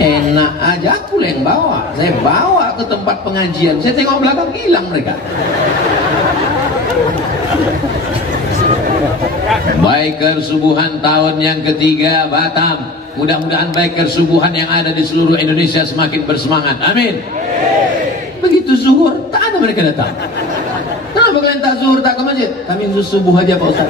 Enak aja, aku yang bawa. Saya bawa ke tempat pengajian. Saya tengok belakang, hilang mereka. Biker Subuhan tahun yang ketiga Batam. Mudah-mudahan biker subuhan yang ada di seluruh Indonesia semakin bersemangat. Amin. Begitu zuhur, tak ada mereka datang. Kenapa kalian tak zuhur, tak ke masjid? Kami subuh aja Pak Ustaz.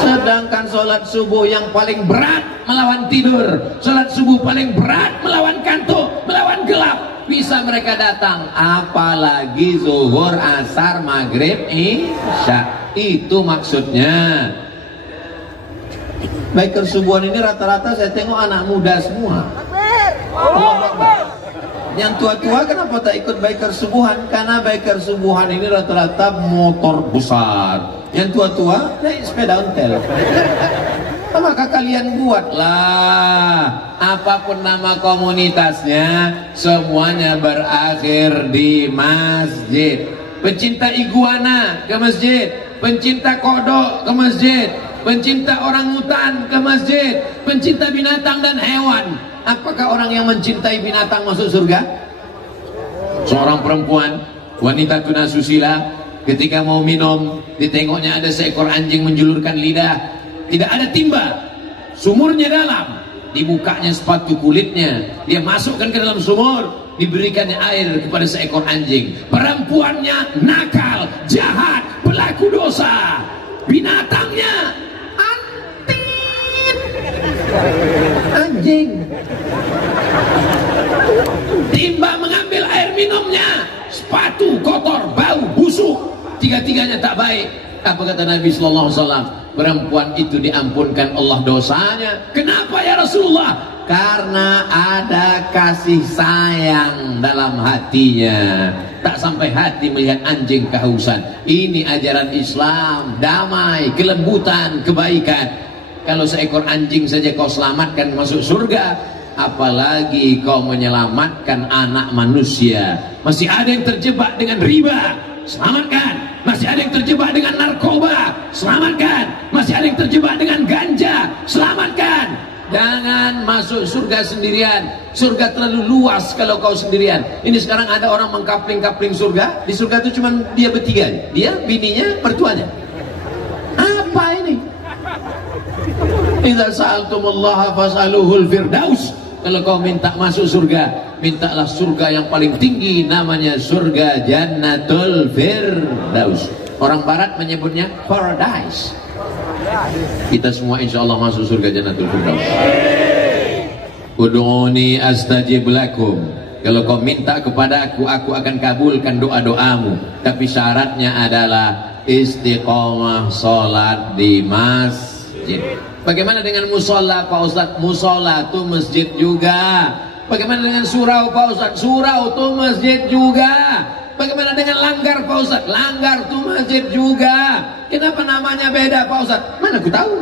Sedangkan sholat subuh yang paling berat melawan tidur, sholat subuh paling berat melawan kantuk, melawan gelap, bisa mereka datang. Apalagi zuhur, asar, maghrib, isya. Itu maksudnya. Biker subuhan ini rata-rata saya tengok anak muda semua. Yang tua-tua kenapa tak ikut biker subuhan? Karena biker subuhan ini rata-rata motor besar. Yang tua-tua naik sepeda ontel. Maka kalian buatlah apapun nama komunitasnya, semuanya berakhir di masjid. Pencinta iguana ke masjid, pencinta kodok ke masjid, pencinta orangutan ke masjid, pencinta binatang dan hewan. Apakah orang yang mencintai binatang masuk surga? Seorang perempuan, wanita tunasusila, ketika mau minum, ditengoknya ada seekor anjing menjulurkan lidah, tidak ada timba, sumurnya dalam, dibukanya sepatu kulitnya, dia masukkan ke dalam sumur, diberikannya air kepada seekor anjing. Perempuannya nakal, jahat, pelaku dosa, binatangnya anjing. Timba mengambil air minumnya, sepatu kotor, bau, busuk, tiga-tiganya tak baik. Apa kata Nabi Sallallahu Alaihi Wasallam? Perempuan itu diampunkan Allah dosanya. Kenapa ya Rasulullah? Karena ada kasih sayang dalam hatinya. Tak sampai hati melihat anjing kehausan. Ini ajaran Islam, damai, kelembutan, kebaikan. Kalau seekor anjing saja kau selamatkan masuk surga, apalagi kau menyelamatkan anak manusia. Masih ada yang terjebak dengan riba, selamatkan. Masih ada yang terjebak dengan narkoba, selamatkan. Masih ada yang terjebak dengan ganja, selamatkan. Jangan masuk surga sendirian. Surga terlalu luas kalau kau sendirian. Ini sekarang ada orang mengkapling-kapling surga. Di surga itu cuma dia bertiga, dia, bininya, mertuanya. Apa ini? Idza sa'altumullaha fas'aluhul firdaus. Kalau kau minta masuk surga, mintalah surga yang paling tinggi, namanya surga Jannatul Firdaus. Orang barat menyebutnya paradise. Kita semua insyaallah masuk surga Jannatul Firdaus. Ud'uni astajib lakum. Kalau kau minta kepada aku akan kabulkan doa-doamu. Tapi syaratnya adalah istiqomah salat di masjid. Bagaimana dengan musola Pak Ustadz? Musola itu masjid juga. Bagaimana dengan surau Pak Ustadz? Surau itu masjid juga. Bagaimana dengan langgar Pak Ustadz? Langgar itu masjid juga. Kenapa namanya beda Pak Ustadz? Mana aku tahu.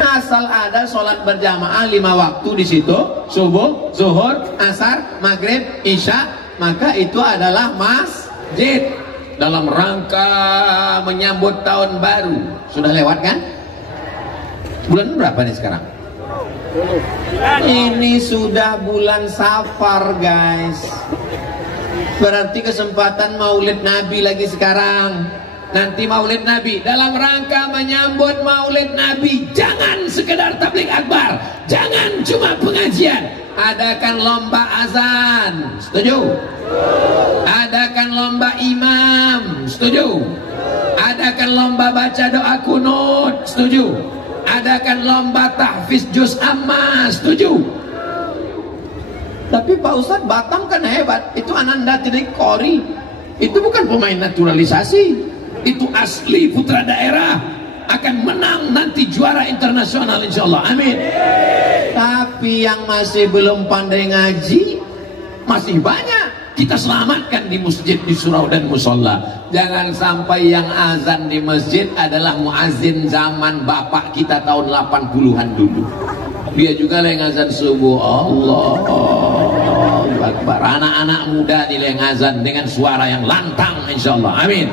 Asal ada sholat berjamaah 5 waktu di situ, subuh, zuhur, asar, maghrib, isya, maka itu adalah masjid. Dalam rangka menyambut tahun baru. Sudah lewat kan? Bulan berapa nih sekarang? Ini sudah bulan Safar guys. Berarti kesempatan maulid Nabi lagi sekarang. Nanti maulid Nabi. Dalam rangka menyambut maulid Nabi, jangan sekedar tabligh akbar, jangan cuma pengajian. Adakan lomba azan, setuju? Adakan lomba imam, setuju? Adakan lomba baca doa kunut, setuju? Adakan lomba tahfiz juz amma, setuju? Tapi Pak Ustadz, Batam kan hebat. Itu Ananda Trikori. Itu bukan pemain naturalisasi. Itu asli putra daerah. Akan menang nanti juara internasional insyaallah. Amin. Tapi yang masih belum pandai ngaji masih banyak. Kita selamatkan di masjid, di surau dan musola. Jangan sampai yang azan di masjid adalah muazin zaman bapak kita tahun 80-an dulu. Dia juga yang azan subuh. Allah Akbar. Anak-anak muda nih yang azan dengan suara yang lantang insyaallah. Amin.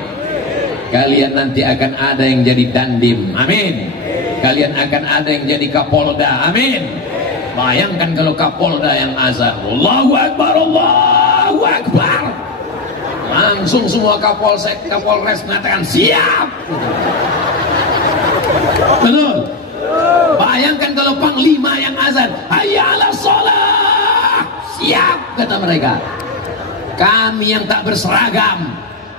Kalian nanti akan ada yang jadi dandim. Amin. Kalian akan ada yang jadi kapolda. Amin. Bayangkan kalau kapolda yang azan. Allahu Akbar, Allahu Akbar. Langsung semua kapolsek, kapolres mengatakan siap. Betul. Bayangkan kalau panglima yang azan, hayya ala sholah, siap, kata mereka. Kami yang tak berseragam.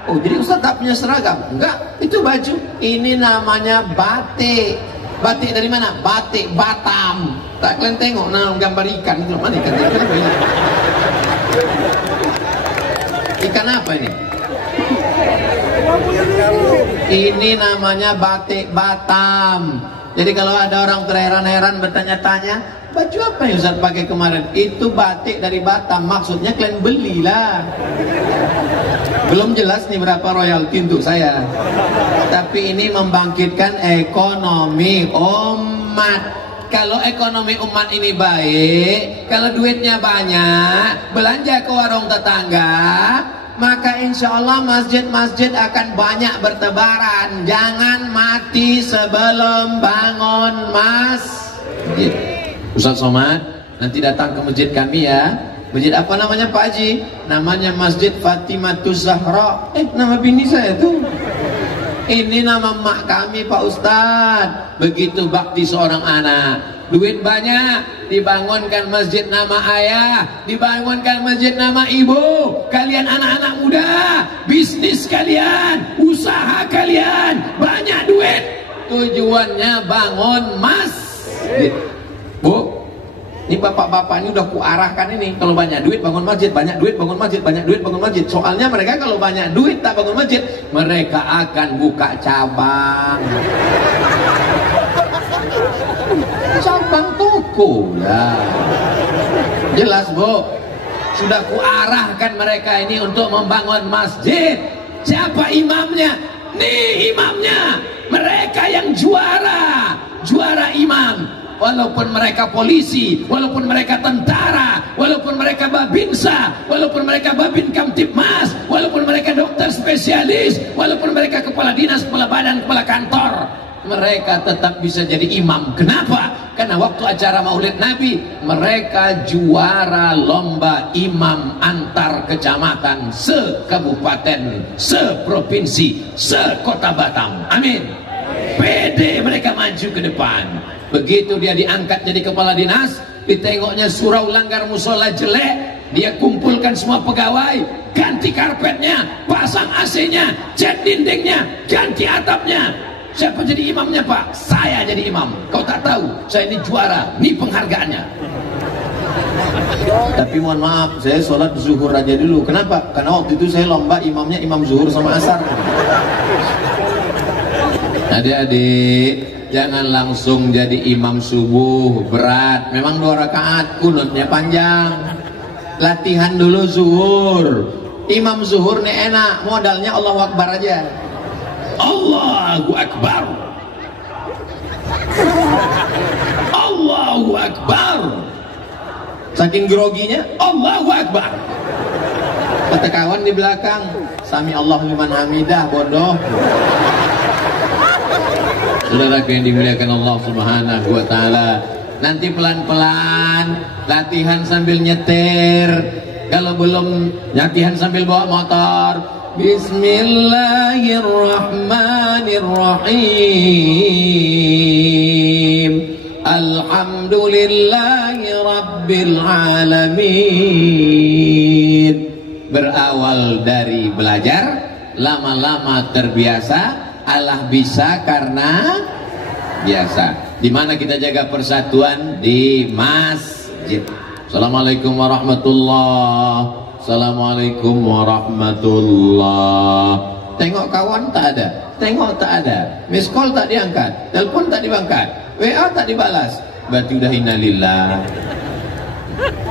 Oh, jadi Ustaz tak punya seragam? Enggak, itu baju. Ini namanya batik. Batik dari mana? Batik Batam. Tak kalian tengok nah gambar ikan itu mana ikan? Ikan apa ini? Ikan apa ini? Ini namanya batik Batam. Jadi kalau ada orang terheran-heran bertanya-tanya, baju apa yang Ustaz pakai kemarin? Itu batik dari Batam. Maksudnya kalian belilah. Belum jelas nih berapa royalti untuk saya. Tapi ini membangkitkan ekonomi umat. Kalau ekonomi umat ini baik, kalau duitnya banyak, belanja ke warung tetangga, maka insya Allah masjid-masjid akan banyak bertebaran. Jangan mati sebelum bangun masjid. Ustaz Somad, nanti datang ke masjid kami ya. Masjid apa namanya Pak Haji? Namanya Masjid Fatimatus Zahra. Nama bini saya tuh. Ini nama mak kami Pak Ustadz. Begitu bakti seorang anak. Duit banyak, dibangunkan masjid nama ayah, dibangunkan masjid nama ibu. Kalian anak-anak muda, bisnis kalian, usaha kalian, banyak duit. Tujuannya bangun masjid. Bu, ini bapak-bapak ini udah kuarahkan ini. Kalau banyak duit bangun masjid, banyak duit bangun masjid, banyak duit bangun masjid. Soalnya mereka kalau banyak duit tak bangun masjid, mereka akan buka cabang. Cabang toko lah. Jelas Bu. Sudah kuarahkan mereka ini untuk membangun masjid. Siapa imamnya? Nih imamnya. Mereka yang juara. Juara imam. Walaupun mereka polisi, walaupun mereka tentara, walaupun mereka babinsa, walaupun mereka babin kamtibmas, walaupun mereka dokter spesialis, walaupun mereka kepala dinas, kepala badan, kepala kantor, mereka tetap bisa jadi imam. Kenapa? Karena waktu acara Maulid Nabi, mereka juara lomba imam antar kecamatan, se-kabupaten, se-provinsi, se-kota Batam. Amin. Pede mereka maju ke depan. Begitu dia diangkat jadi kepala dinas, ditengoknya surau langgar musola jelek, dia kumpulkan semua pegawai, ganti karpetnya, pasang AC-nya, cat dindingnya, ganti atapnya. Siapa jadi imamnya Pak? Saya jadi imam. Kau tak tahu, saya ini juara, ini penghargaannya. Tapi mohon maaf, saya sholat zuhur aja dulu. Kenapa? Karena waktu itu saya lomba imamnya imam zuhur sama asar. Adik-adik, jangan langsung jadi imam subuh, berat. Memang 2 rakaat, kunutnya panjang. Latihan dulu zuhur. Imam zuhur nih enak, modalnya Allahu Akbar aja. Allahu Akbar. Allahu Akbar. Saking groginya, Allahu Akbar. Kata kawan di belakang, Sami Allah liman hamidah, bodoh. Saudaraku yang dimuliakan Allah Subhanahu wa taala, nanti pelan-pelan latihan sambil nyetir. Kalau belum latihan sambil bawa motor, Bismillahirrahmanirrahim. Alhamdulillahi rabbil alamin. Berawal dari belajar, lama-lama terbiasa. Allah bisa karena biasa. Di mana kita jaga persatuan? Di masjid. Assalamualaikum warahmatullahi. Assalamualaikum warahmatullahi. Tengok kawan tak ada, tengok tak ada, miss call tak diangkat, telepon tak diangkat, WA tak dibalas. Berarti udah innalillah.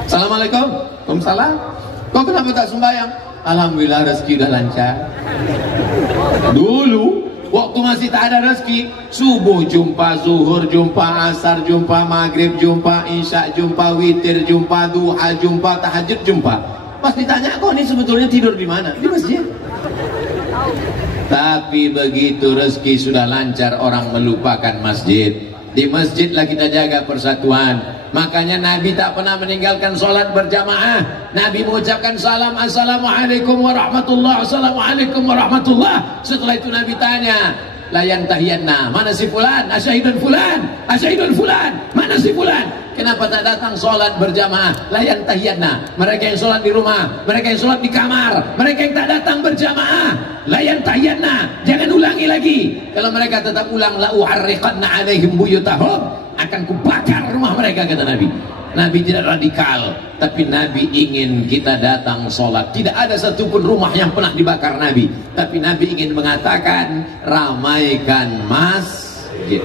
Assalamualaikum. Waalaikumsalam. Kok kenapa tak sembahyang? Alhamdulillah rezeki udah lancar. Dulu waktu masih tak ada rezeki, subuh jumpa, zuhur jumpa, asar jumpa, maghrib jumpa, isya jumpa, witir jumpa, duha jumpa, tahajud jumpa. Pas ditanya, kok ini sebetulnya tidur di mana? Di masjid. Tapi begitu rezeki sudah lancar, orang melupakan masjid. Di masjidlah kita jaga persatuan. Makanya Nabi tak pernah meninggalkan sholat berjamaah. Nabi mengucapkan salam, Assalamualaikum warahmatullahi, Assalamualaikum warahmatullahi. Setelah itu Nabi tanya, layan tahiyanna, mana si fulan, asyahidun fulan, asyahidun fulan, mana si fulan. Kenapa tak datang sholat berjamaah? Layan tahiyanna, mereka yang sholat di rumah, mereka yang sholat di kamar, mereka yang tak datang berjamaah, layan tahiyanna, jangan ulangi lagi. Kalau mereka tetap ulang, la uharriqanna alaihim buyutahum, akan kubakar rumah mereka, kata Nabi. Nabi tidak radikal, tapi Nabi ingin kita datang sholat. Tidak ada satupun rumah yang pernah dibakar Nabi, tapi Nabi ingin mengatakan ramaikan masjid.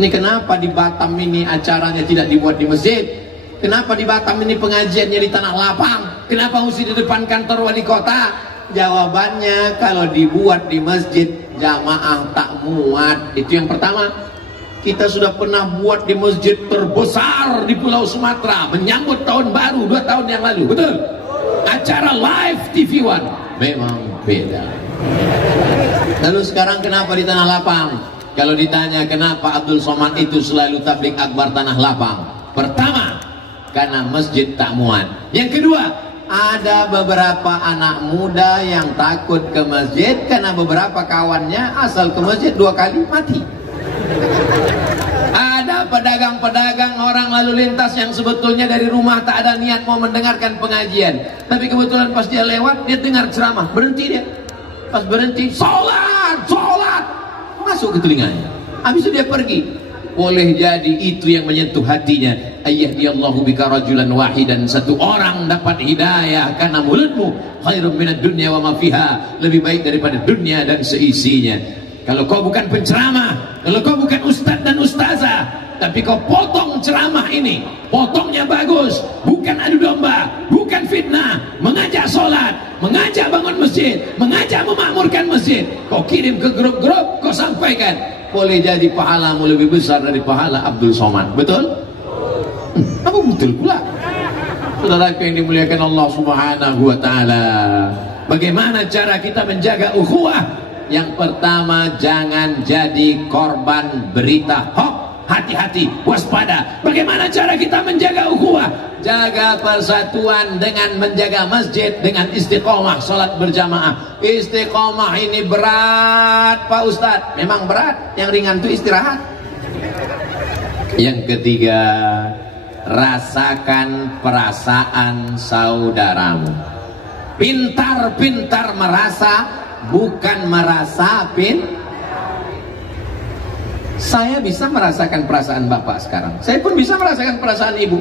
Ini kenapa di Batam ini acaranya tidak dibuat di masjid? Kenapa di Batam ini pengajiannya di tanah lapang? Kenapa mesti di depan kantor wali kota? Jawabannya, kalau dibuat di masjid jamaah tak muat. Itu yang pertama. Kita sudah pernah buat di masjid terbesar di Pulau Sumatera menyambut tahun baru 2 tahun yang lalu, betul? Acara live TV One memang beda. Lalu sekarang kenapa di tanah lapang? Kalau ditanya kenapa Abdul Somad itu selalu tablik akbar tanah lapang, pertama karena masjid tak muat. Yang kedua, ada beberapa anak muda yang takut ke masjid karena beberapa kawannya asal ke masjid 2 kali mati. Ada pedagang-pedagang, orang lalu lintas yang sebetulnya dari rumah tak ada niat mau mendengarkan pengajian, tapi kebetulan pas dia lewat, dia dengar ceramah, berhenti dia. Pas berhenti, sholat, sholat, masuk ke telinganya. Habis itu dia pergi. Boleh jadi itu yang menyentuh hatinya. Ayyahdiyallahu bika rajulan wahidan, satu orang dapat hidayah karena mulutmu. Khairum minad dunya wa ma fiha, lebih baik daripada dunia dan seisinya. Kalau kau bukan penceramah, kalau kau bukan ustadz dan ustazah, tapi kau potong ceramah ini, potongnya bagus, bukan adu domba, bukan fitnah, mengajak sholat, mengajak bangun masjid, mengajak memakmurkan masjid, kau kirim ke grup-grup, kau sampaikan, boleh jadi pahalamu lebih besar dari pahala Abdul Somad. Betul? Apa betul pula? Saudaraku yang dimuliakan Allah Subhanahu wa Ta'ala, bagaimana cara kita menjaga ukhuwah? Yang pertama, jangan jadi korban berita hoax. Hati-hati, waspada. Bagaimana cara kita menjaga ukhuwah? Jaga persatuan dengan menjaga masjid, dengan istiqomah sholat berjamaah. Istiqomah ini berat Pak Ustadz. Memang berat, yang ringan itu istirahat. Yang ketiga, rasakan perasaan saudaramu. Pintar-pintar merasa, bukan merasa Saya bisa merasakan perasaan bapak sekarang, saya pun bisa merasakan perasaan ibu.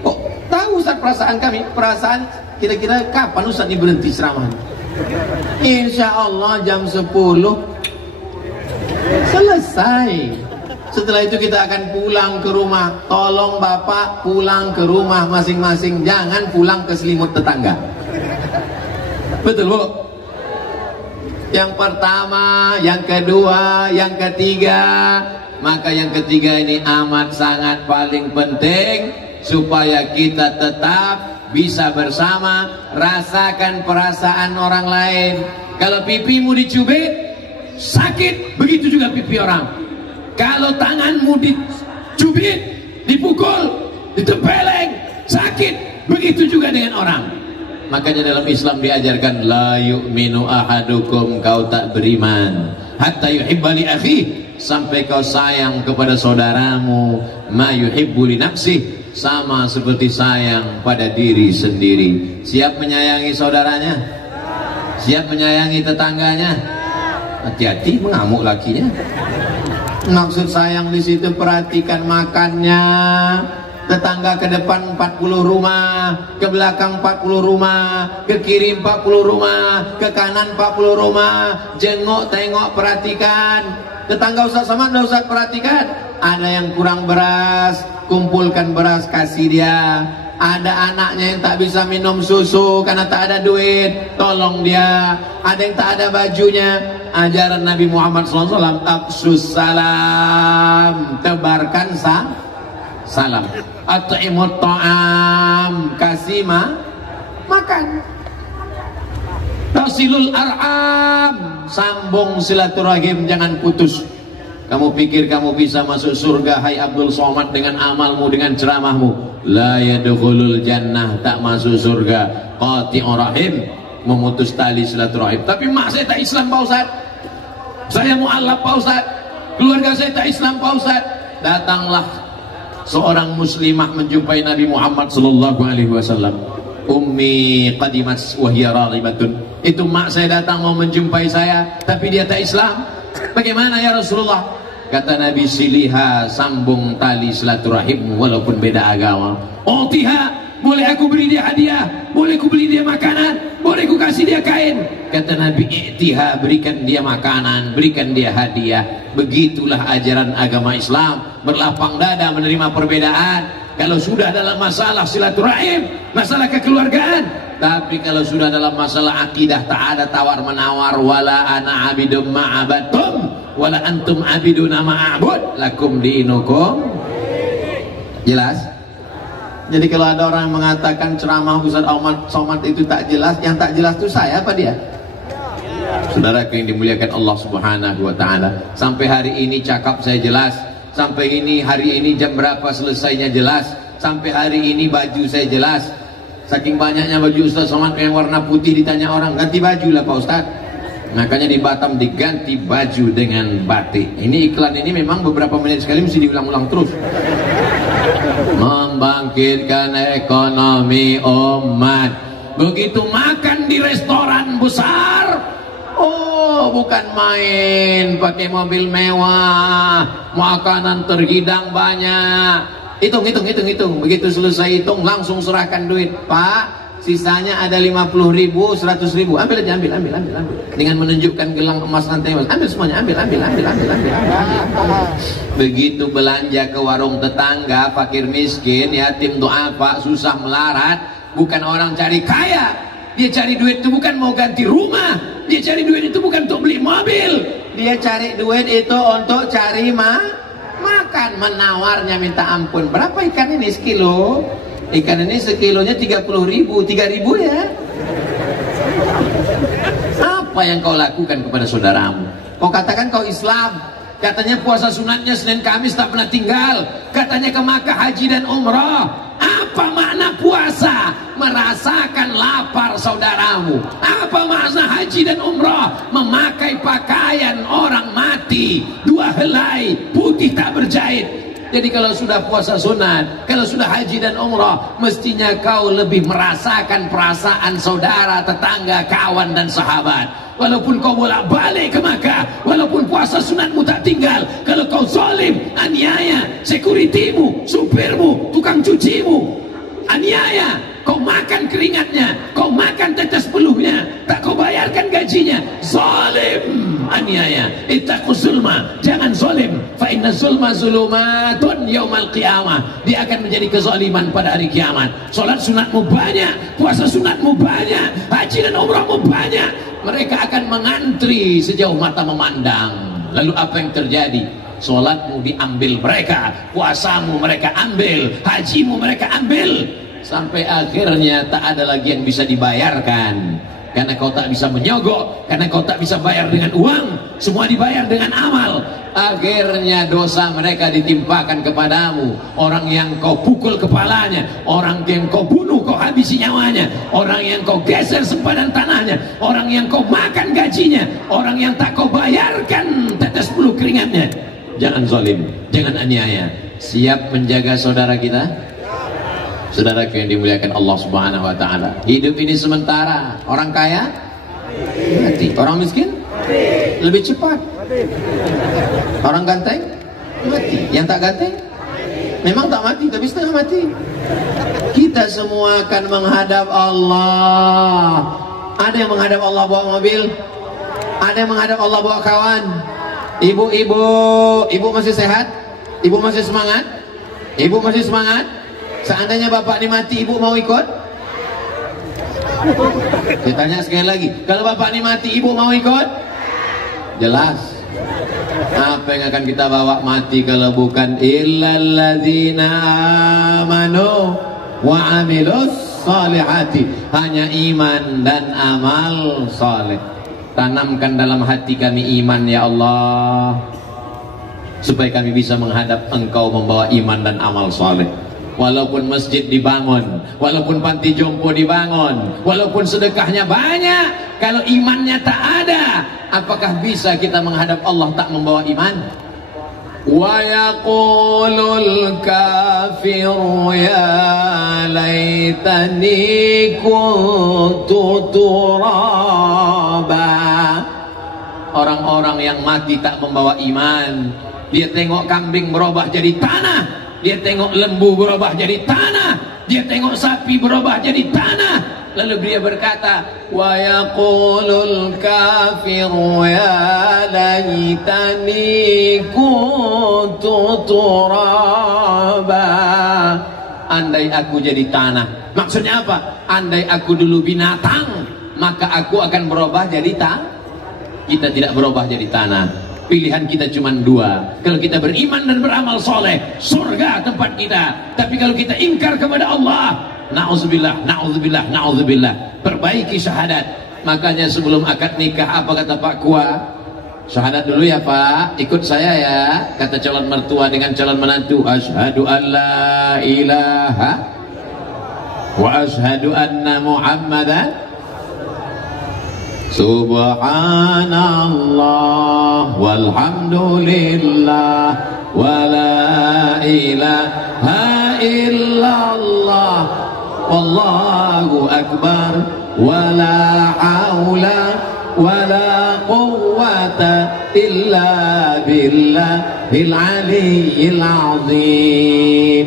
Kok tahu Ustaz perasaan kami? Perasaan kira-kira kapan Ustaz ini berhenti ceramahnya? Insya Allah jam 10 selesai. Setelah itu kita akan pulang ke rumah. Tolong bapak pulang ke rumah masing-masing, jangan pulang ke selimut tetangga. Betul Bu? Yang pertama, yang kedua, yang ketiga. Maka yang ketiga ini amat sangat paling penting, supaya kita tetap bisa bersama. Rasakan perasaan orang lain. Kalau pipimu dicubit, sakit, begitu juga pipi orang. Kalau tanganmu dicubit, dipukul, ditempeleng, sakit, begitu juga dengan orang. Makanya dalam Islam diajarkan la yu'minu ahadukum, kau tak beriman hatta yuhibba li akhihi, sampai kau sayang kepada saudaramu ma yuhibbu li nafsihi, sama seperti sayang pada diri sendiri. Siap menyayangi saudaranya? Siap menyayangi tetangganya? Hati-hati, mengamuk lakinya. Maksud sayang di situ perhatikan makannya. Tetangga ke depan 40 rumah, ke belakang 40 rumah, ke kiri 40 rumah, ke kanan 40 rumah. Jenguk, tengok, perhatikan. Tetangga Ustaz Somad, Ustaz perhatikan. Ada yang kurang beras, kumpulkan beras, kasih dia. Ada anaknya yang tak bisa minum susu karena tak ada duit, tolong dia. Ada yang tak ada bajunya. Ajaran Nabi Muhammad SAW, afsus salam, tebarkan salam. At'imut ta'am, kasih makan. Tasilul ar'am, sambung silaturahim, jangan putus. Kamu pikir kamu bisa masuk surga, hai Abdul Somad, dengan amalmu, dengan ceramahmu? La yadkhulul jannah, tak masuk surga. Qati'ur rahim, memutus tali silaturahim. Tapi mak saya tak Islam Pak Ustaz. Saya mu'alaf Pak Ustaz, keluarga saya tak Islam Pak Ustaz. Datanglah seorang muslimah menjumpai Nabi Muhammad sallallahu alaihi wasallam. Ummi qadimat wa hiya raghibatun. Itu mak saya datang mau menjumpai saya, tapi dia tak Islam. Bagaimana ya Rasulullah? Kata Nabi, siliha, sambung tali silaturahim walaupun beda agama. Utiha, boleh aku beri dia hadiah, boleh aku beli dia makanan, boleh aku kasih dia kain. Kata Nabi, i'tiha, berikan dia makanan, berikan dia hadiah. Begitulah ajaran agama Islam, berlapang dada menerima perbedaan. Kalau sudah dalam masalah silaturahim, masalah kekeluargaan. Tapi kalau sudah dalam masalah akidah, tak ada tawar menawar. Wala ana abidum ma'abatum wala antum abiduna ma'abud lakum dinukum. Jelas? Jadi kalau ada orang yang mengatakan ceramah Ustaz Ahmad Somad itu tak jelas, yang tak jelas itu saya apa dia? Saudara yang dimuliakan Allah Subhanahu wa taala, sampai hari ini cakap saya jelas, sampai ini hari ini jam berapa selesainya jelas, sampai hari ini baju saya jelas. Saking banyaknya baju Ustaz Somad yang warna putih, ditanya orang, ganti baju lah Pak Ustaz. Makanya di Batam diganti baju dengan batik. Ini iklan ini memang beberapa menit sekali mesti diulang-ulang terus. Membangkitkan ekonomi umat. Begitu makan di restoran besar, oh bukan main, pakai mobil mewah, makanan terhidang banyak. Hitung. Begitu selesai hitung, langsung serahkan duit. Pak, sisanya ada 50.000, 100.000. Ambil aja, ambil. Dengan menunjukkan gelang emas rantai emas. Ambil semuanya, ambil. Begitu belanja ke warung tetangga, fakir miskin, yatim du'afa, susah melarat, bukan orang cari kaya. Dia cari duit itu bukan mau ganti rumah, dia cari duit itu bukan untuk beli mobil, dia cari duit itu untuk cari makan. Menawarnya minta ampun. Berapa ikan ini sekilo? Ikan ini sekilonya 30.000, 3.000 ya. Apa yang kau lakukan kepada saudaramu? Kau katakan kau Islam, katanya puasa sunatnya Senin Kamis tak pernah tinggal, katanya ke Makkah haji dan umrah. Apa makna puasa? Merasakan lapar saudaramu. Apa makna haji dan umrah? Memakai pakaian orang mati, 2 helai putih tak berjahit. Jadi kalau sudah puasa sunat, kalau sudah haji dan umrah, mestinya kau lebih merasakan perasaan saudara, tetangga, kawan dan sahabat. Walaupun kau bolak-balik ke Makkah, walaupun puasa sunatmu tak tinggal, kalau kau zalim, aniaya, sekuritimu, supirmu, tukang cucimu, aniaya, kau makan keringatnya, kau makan tetes peluhnya, tak kau bayarkan gajinya, zalim, aniaya. Ittaqus zulma, jangan zalim, fa inna zulma zulumatun yaumal qiyamah. Dia akan menjadi kezaliman pada hari kiamat. Salat sunatmu banyak, puasa sunatmu banyak, haji dan umrahmu banyak, mereka akan mengantri sejauh mata memandang. Lalu apa yang terjadi? Salatmu diambil mereka, puasamu mereka ambil, hajimu mereka ambil, sampai akhirnya tak ada lagi yang bisa dibayarkan. Karena kau tak bisa menyogok, karena kau tak bisa bayar dengan uang, semua dibayar dengan amal. Akhirnya dosa mereka ditimpakan kepadamu. Orang yang kau pukul kepalanya, orang yang kau bunuh, kau habisi nyawanya, orang yang kau geser sempadan tanahnya, orang yang kau makan gajinya, orang yang tak kau bayarkan tetes bulu keringatnya. Jangan zalim, jangan aniaya. Siap menjaga saudara kita? Saudara yang dimuliakan Allah Subhanahu wa taala. Hidup ini sementara. Orang kaya mati, orang miskin lebih cepat. Orang ganteng mati, yang tak ganteng memang tak mati tapi setengah mati. Kita semua akan menghadap Allah. Ada yang menghadap Allah bawa mobil, ada yang menghadap Allah bawa kawan. Ibu masih sehat? Ibu masih semangat? Ibu masih semangat? Seandainya bapak ini mati, ibu mau ikut? Saya tanya sekali lagi, kalau bapak ini mati, ibu mau ikut? Jelas. Apa yang akan kita bawa mati kalau bukan illalladzina amanu wa amilus salihati? Hanya iman dan amal saleh. Tanamkan dalam hati kami iman ya Allah, supaya kami bisa menghadap Engkau membawa iman dan amal saleh. walaupun masjid dibangun, walaupun panti jompo dibangun, walaupun sedekahnya banyak, kalau imannya tak ada, apakah bisa kita menghadap Allah tak membawa iman? Wa yaqulul kafiru ya laitani kuntu turaba. Orang-orang yang mati tak membawa iman, dia tengok kambing berubah jadi tanah, dia tengok lembu berubah jadi tanah, dia tengok sapi berubah jadi tanah. Lalu dia berkata, wa yaqulul kafiru ya laitani kuntu turaba. Andai aku jadi tanah. Maksudnya apa? Andai aku dulu binatang, maka aku akan berubah jadi tanah. Kita tidak berubah jadi tanah. Pilihan kita cuma dua. Kalau kita beriman dan beramal soleh, surga tempat kita. Tapi kalau kita ingkar kepada Allah, na'udzubillah, na'udzubillah, na'udzubillah, perbaiki syahadat. Makanya sebelum akad nikah, apa kata Pak Kua? Syahadat dulu ya Pak, ikut saya ya. Kata calon mertua dengan calon menantu, asyhadu an la ilaha wa asyhadu anna Muhammadan. Subhanallah walhamdulillah wa la ilaha illallah wallahu akbar wa la haula wa la quwwata illa billahil aliyyil azim.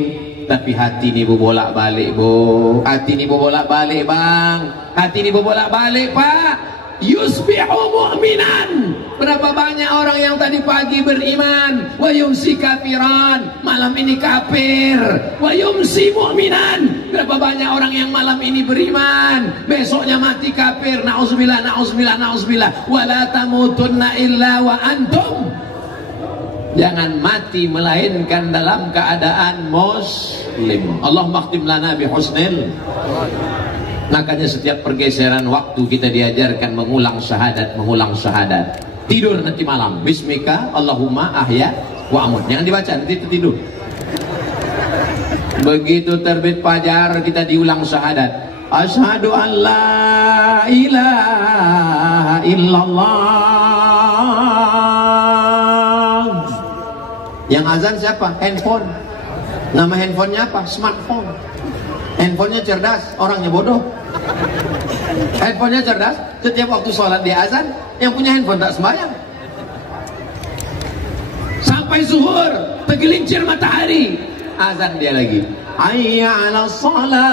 Tapi hati ini bolak-balik, Bu. Hati ini bolak-balik, Bang. Hati ini bolak-balik, Pak. Yusbihu mu'minan. Berapa banyak orang yang tadi pagi beriman, wa yumsi kafiran, malam ini kafir. Wa yumsi mu'minan. Berapa banyak orang yang malam ini beriman, besoknya mati kafir. Na'udzubillah, na'udzubillah, na'udzubillah. Wa la tamutunna illa wa antum. Jangan mati melainkan dalam keadaan muslim. Allah makhtim lana bi husnil. Makanya setiap pergeseran waktu kita diajarkan mengulang syahadat, mengulang syahadat. Tidur nanti malam, bismika Allahumma ahya wa amut. Jangan dibaca, nanti tidur. Begitu terbit fajar kita diulang syahadat. Asyhadu an la ilaha illallah. Yang azan siapa? Handphone. Nama handphonenya apa? Smartphone. Handphonenya cerdas, orangnya bodoh. Handphonenya cerdas, setiap waktu sholat dia azan. Yang punya handphone tak sembahyang. Sampai zuhur, tergelincir matahari, azan dia lagi. Hayya 'alas shalah.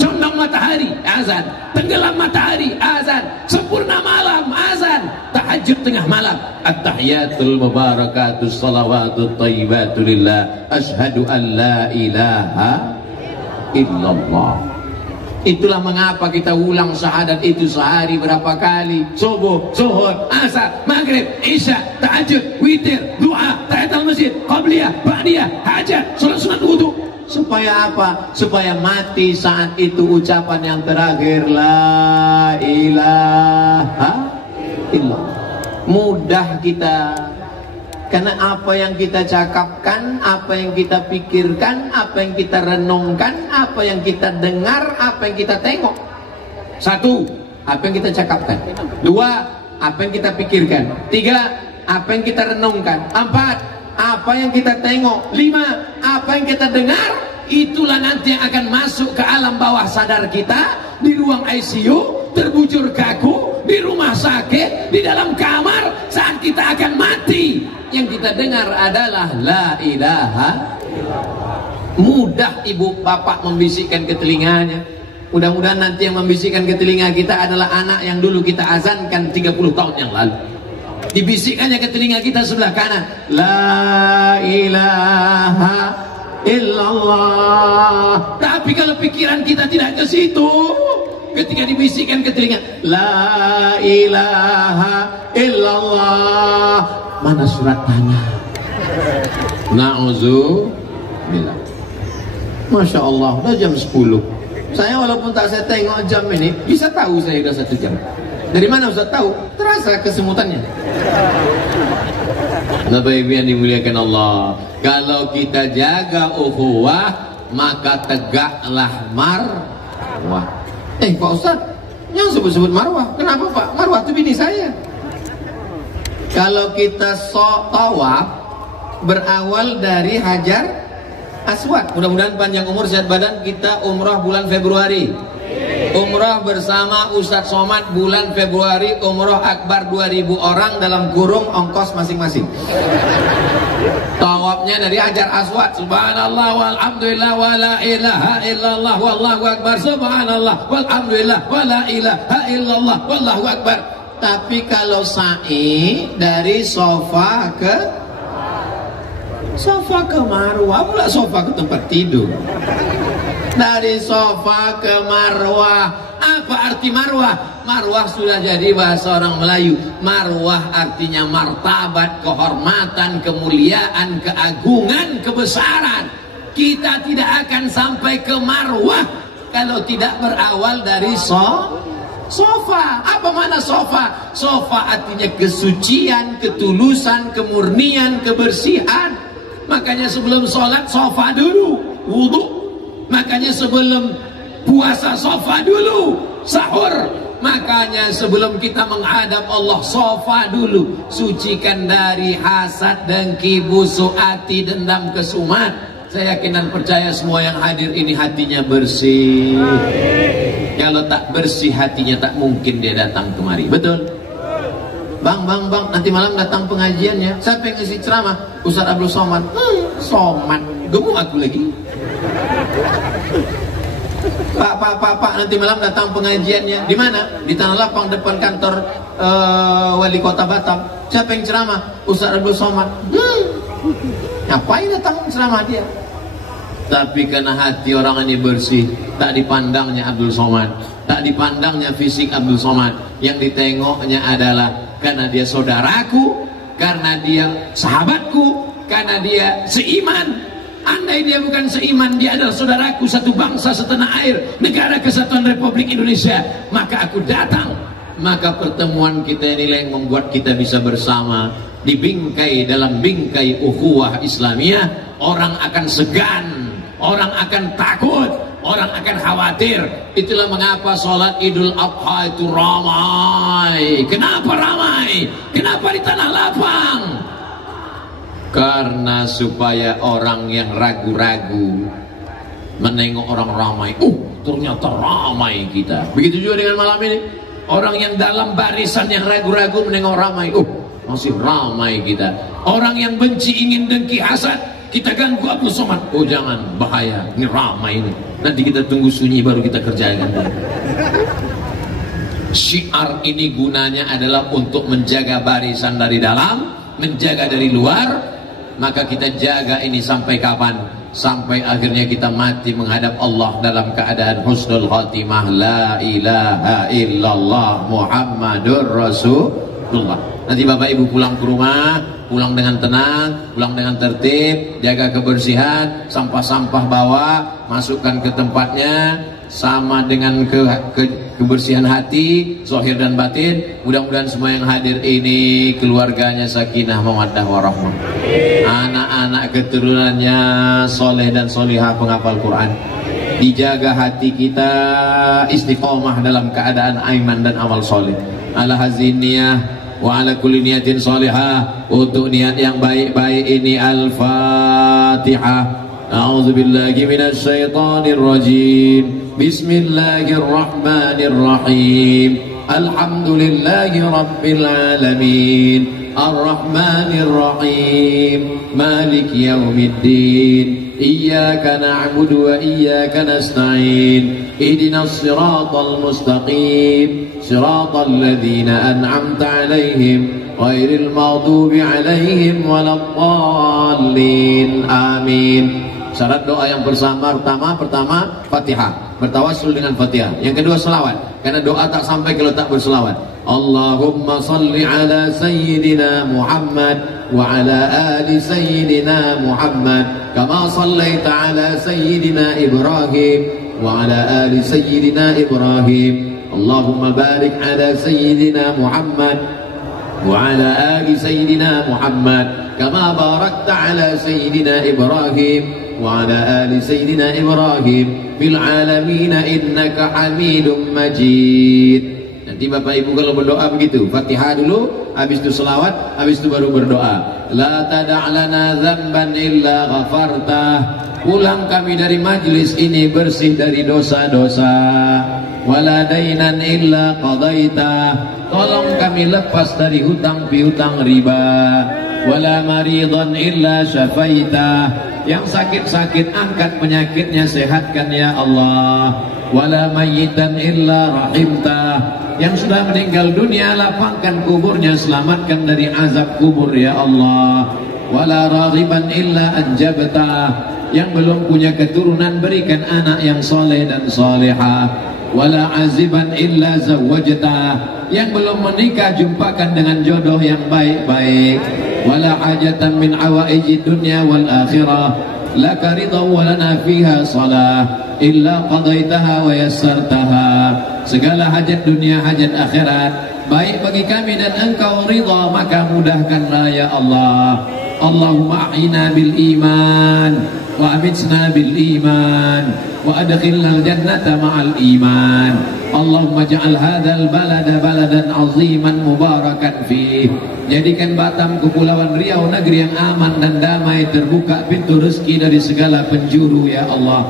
Condong matahari, azan. Tenggelam matahari, azan. Sempurna malam, azan. Tahajud tengah malam, at-tahiyatul mubarakatus salawatut thayyibatu lillah, asyhadu an la ilaha illallah. Itulah mengapa kita ulang syahadat itu sehari berapa kali. Subuh, zuhur, asar, maghrib, isya, tahajud, witir, doa, tahiyatul masjid, qabliyah, ba'diyah, hajat, salat sunat wudu. Supaya apa? Supaya mati saat itu ucapan yang terakhir, la ilaha illallah. Mudah kita, karena apa yang kita cakapkan, apa yang kita pikirkan, apa yang kita renungkan, apa yang kita dengar, apa yang kita tengok. Satu, apa yang kita cakapkan. Dua, apa yang kita pikirkan. Tiga, apa yang kita renungkan. Empat, apa yang kita tengok. Lima, apa yang kita dengar. Itulah nanti yang akan masuk ke alam bawah sadar kita, di ruang ICU, terbujur kaku, di rumah sakit, di dalam kamar, saat kita akan mati. Yang kita dengar adalah la ilaha. Mudah ibu bapak membisikkan ke telinganya. Mudah-mudahan nanti yang membisikkan ke telinga kita adalah anak yang dulu kita azankan 30 tahun yang lalu. Dibisikkannya ke telinga kita sebelah kanan, la ilaha illallah. Tapi kalau pikiran kita tidak ke situ, ketika dibisikkan ke telinga, la ilaha illallah, mana surat tanah? Na'udzubillah. Masya Allah, udah jam 10. Saya walaupun tak saya tengok jam ini, bisa tahu saya udah 1 jam. Dari mana Ustaz tahu? Terasa kesemutannya. Bapak Ibu yang dimuliakan Allah, kalau kita jaga ukhuwah, maka tegaklah marwah. Pak Ustaz, yang sebut-sebut marwah, kenapa Pak? Marwah itu bini saya. Kalau kita tawaf berawal dari Hajar Aswad, mudah-mudahan panjang umur sehat badan. Kita umrah bulan Februari, umrah bersama Ustadz Somad bulan Februari, umrah akbar 2000 orang dalam kurung ongkos masing-masing. Tawafnya dari Hajar Aswad, subhanallah walhamdulillah wala ilaha illallah wallahu akbar, subhanallah walhamdulillah wala ilaha illallah wallahu akbar. Tapi kalau sa'i dari sofa ke Marwah, pula sofa ke tempat tidur. Dari sofa ke Marwah. Apa arti Marwah? Marwah sudah jadi bahasa orang Melayu. Marwah artinya martabat, kehormatan, kemuliaan, keagungan, kebesaran. Kita tidak akan sampai ke Marwah kalau tidak berawal dari sofa. Apa makna sofa? Sofa artinya kesucian, ketulusan, kemurnian, kebersihan. Makanya sebelum sholat sofa dulu, wudhu. Makanya sebelum puasa sofa dulu, sahur. Makanya sebelum kita menghadap Allah sofa dulu. Sucikan dari hasad, dengki, busuk, hati, dendam, kesumat. Saya yakin dan percaya semua yang hadir ini hatinya bersih. Kalau tak bersih hatinya, tak mungkin dia datang kemari. Betul? Bang, nanti malam datang pengajiannya. Siapa yang ngisi ceramah? Ustaz Abdul Somad. Somad, gemuk aku lagi. Pak, nanti malam datang pengajiannya. Di mana? Di Tanah Lapang depan kantor Wali Kota Batam. Siapa yang ceramah? Ustaz Abdul Somad. Ngapain datang ceramah dia? Tapi karena hati orang ini bersih, tak dipandangnya Abdul Somad, tak dipandangnya fisik Abdul Somad. Yang ditengoknya adalah karena dia saudaraku, karena dia sahabatku, karena dia seiman. Andai dia bukan seiman, dia adalah saudaraku, satu bangsa, setanah air, negara kesatuan Republik Indonesia, maka aku datang. Maka pertemuan kita inilah yang membuat kita bisa bersama di bingkai, dalam bingkai ukhuwah Islamiyah. Orang akan segan, orang akan takut, orang akan khawatir. Itulah mengapa sholat Idul Adha itu ramai. Kenapa ramai? Kenapa di Tanah Lapang? Karena supaya orang yang ragu-ragu menengok orang ramai, ternyata ramai kita. Begitu juga dengan malam ini. Orang yang dalam barisan yang ragu-ragu menengok ramai, masih ramai kita. Orang yang benci, ingin, dengki, hasad, kita ganggu Abdul Somad. Jangan, bahaya, ini ramai ini. Nanti kita tunggu sunyi baru kita kerjakan. Syiar ini gunanya adalah untuk menjaga barisan dari dalam, menjaga dari luar. Maka kita jaga ini sampai kapan? Sampai akhirnya kita mati menghadap Allah dalam keadaan husnul khatimah, la ilaha illallah Muhammadur Rasulullah. Nanti Bapak Ibu pulang ke rumah, pulang dengan tenang, pulang dengan tertib, jaga kebersihan, sampah-sampah bawa, masukkan ke tempatnya, sama dengan kebersihan hati, zahir dan batin. Mudah-mudahan semua yang hadir ini keluarganya sakinah, mawaddah, warahmah. Anak-anak keturunannya soleh dan solihah penghafal Quran. Dijaga hati kita istiqomah dalam keadaan iman dan amal soleh. Ala haziniyah wa ala kulli niyatin solihah. Untuk niat yang baik-baik ini Al-Fatihah. A'udzubillahi minasyaitonir rajim. Bismillahirrahmanirrahim. Alhamdulillahi rabbil alamin. Ar-Rahmanir Rahim. Malik yaumiddin. Iyyaka na'budu wa iyyaka nasta'in. Ihdinas siratal mustaqim. Siratal ladzina an'amta 'alaihim ghairil maghdubi 'alaihim waladdallin. Amin. Syarat doa yang pertama Fatihah, bertawassul dengan Fatihah. Yang kedua selawat, karena doa tak sampai kalau tak berselawat. Allahumma salli ala sayyidina Muhammad wa ala ali sayyidina Muhammad kama sallaita ala sayyidina Ibrahim wa ala ali sayyidina Ibrahim. Allahumma barik ala sayyidina Muhammad وعلى آل سيدنا محمد كما باركت على سيدنا إبراهيم وعلى آل سيدنا إبراهيم في العالمين إنك حميد مجيد. Nanti Bapak Ibu kalau berdoa begitu, Fatihah dulu, habis itu selawat, habis itu baru berdoa. La tada'lana dzamban illa ghafartah. Pulang kami dari majlis ini bersih dari dosa-dosa. Wala dainan illa qadaitah. Tolong kami lepas dari hutang piutang riba. Wala maridan illa syafaitah. Yang sakit-sakit angkat penyakitnya, sehatkan ya Allah. Wala mayyitan illa rahimtah. Yang sudah meninggal dunia lapangkan kuburnya, selamatkan dari azab kubur ya Allah. Wala raghiban illa anjabtah. Yang belum punya keturunan berikan anak yang soleh dan solehah. Wala aziban illa zawwajtah. Yang belum menikah jumpakan dengan jodoh yang baik-baik. Wala hajatan min awaijid dunya wal akhirah laka ridha wa lana fiha salah illa qadaitaha wa yassartaha. Segala hajat dunia, hajat akhirat baik bagi kami dan engkau ridha, maka mudahkanlah ya Allah. Allahumma a'ina bil iman wa amitna bil iman wa adkhilna al jannata ma'al iman. Allahumma ja'al hadzal balada baladan aziman mubarakan fih. Jadikan Batam, Kepulauan Riau negeri yang aman dan damai, terbuka pintu rezeki dari segala penjuru ya Allah.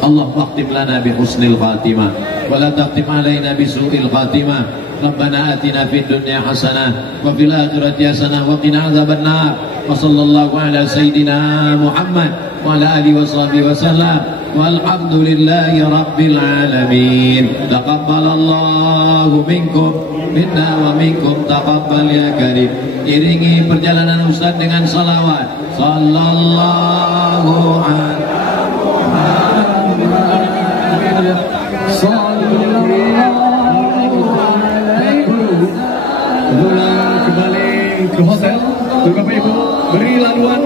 Allahumma khtim lana bi husnil khatimah wa la taqtim alaina bi su'il khatimah. Rabbana atina fid dunya hasanah wa fil akhirati hasanah wa qina adzabannar. Wa sallallahu ala sayidina Muhammad wa ala alihi wa sahbihi wa sallam. Walhamdulillahi rabbil alamin. Taqabbalallahu minkum minna wa minkum taqabbal ya karim. Iringi perjalanan Ustaz dengan salawat. Sallallahu alaihi pulang kembali ke hotel. Bapak Ibu beri laluan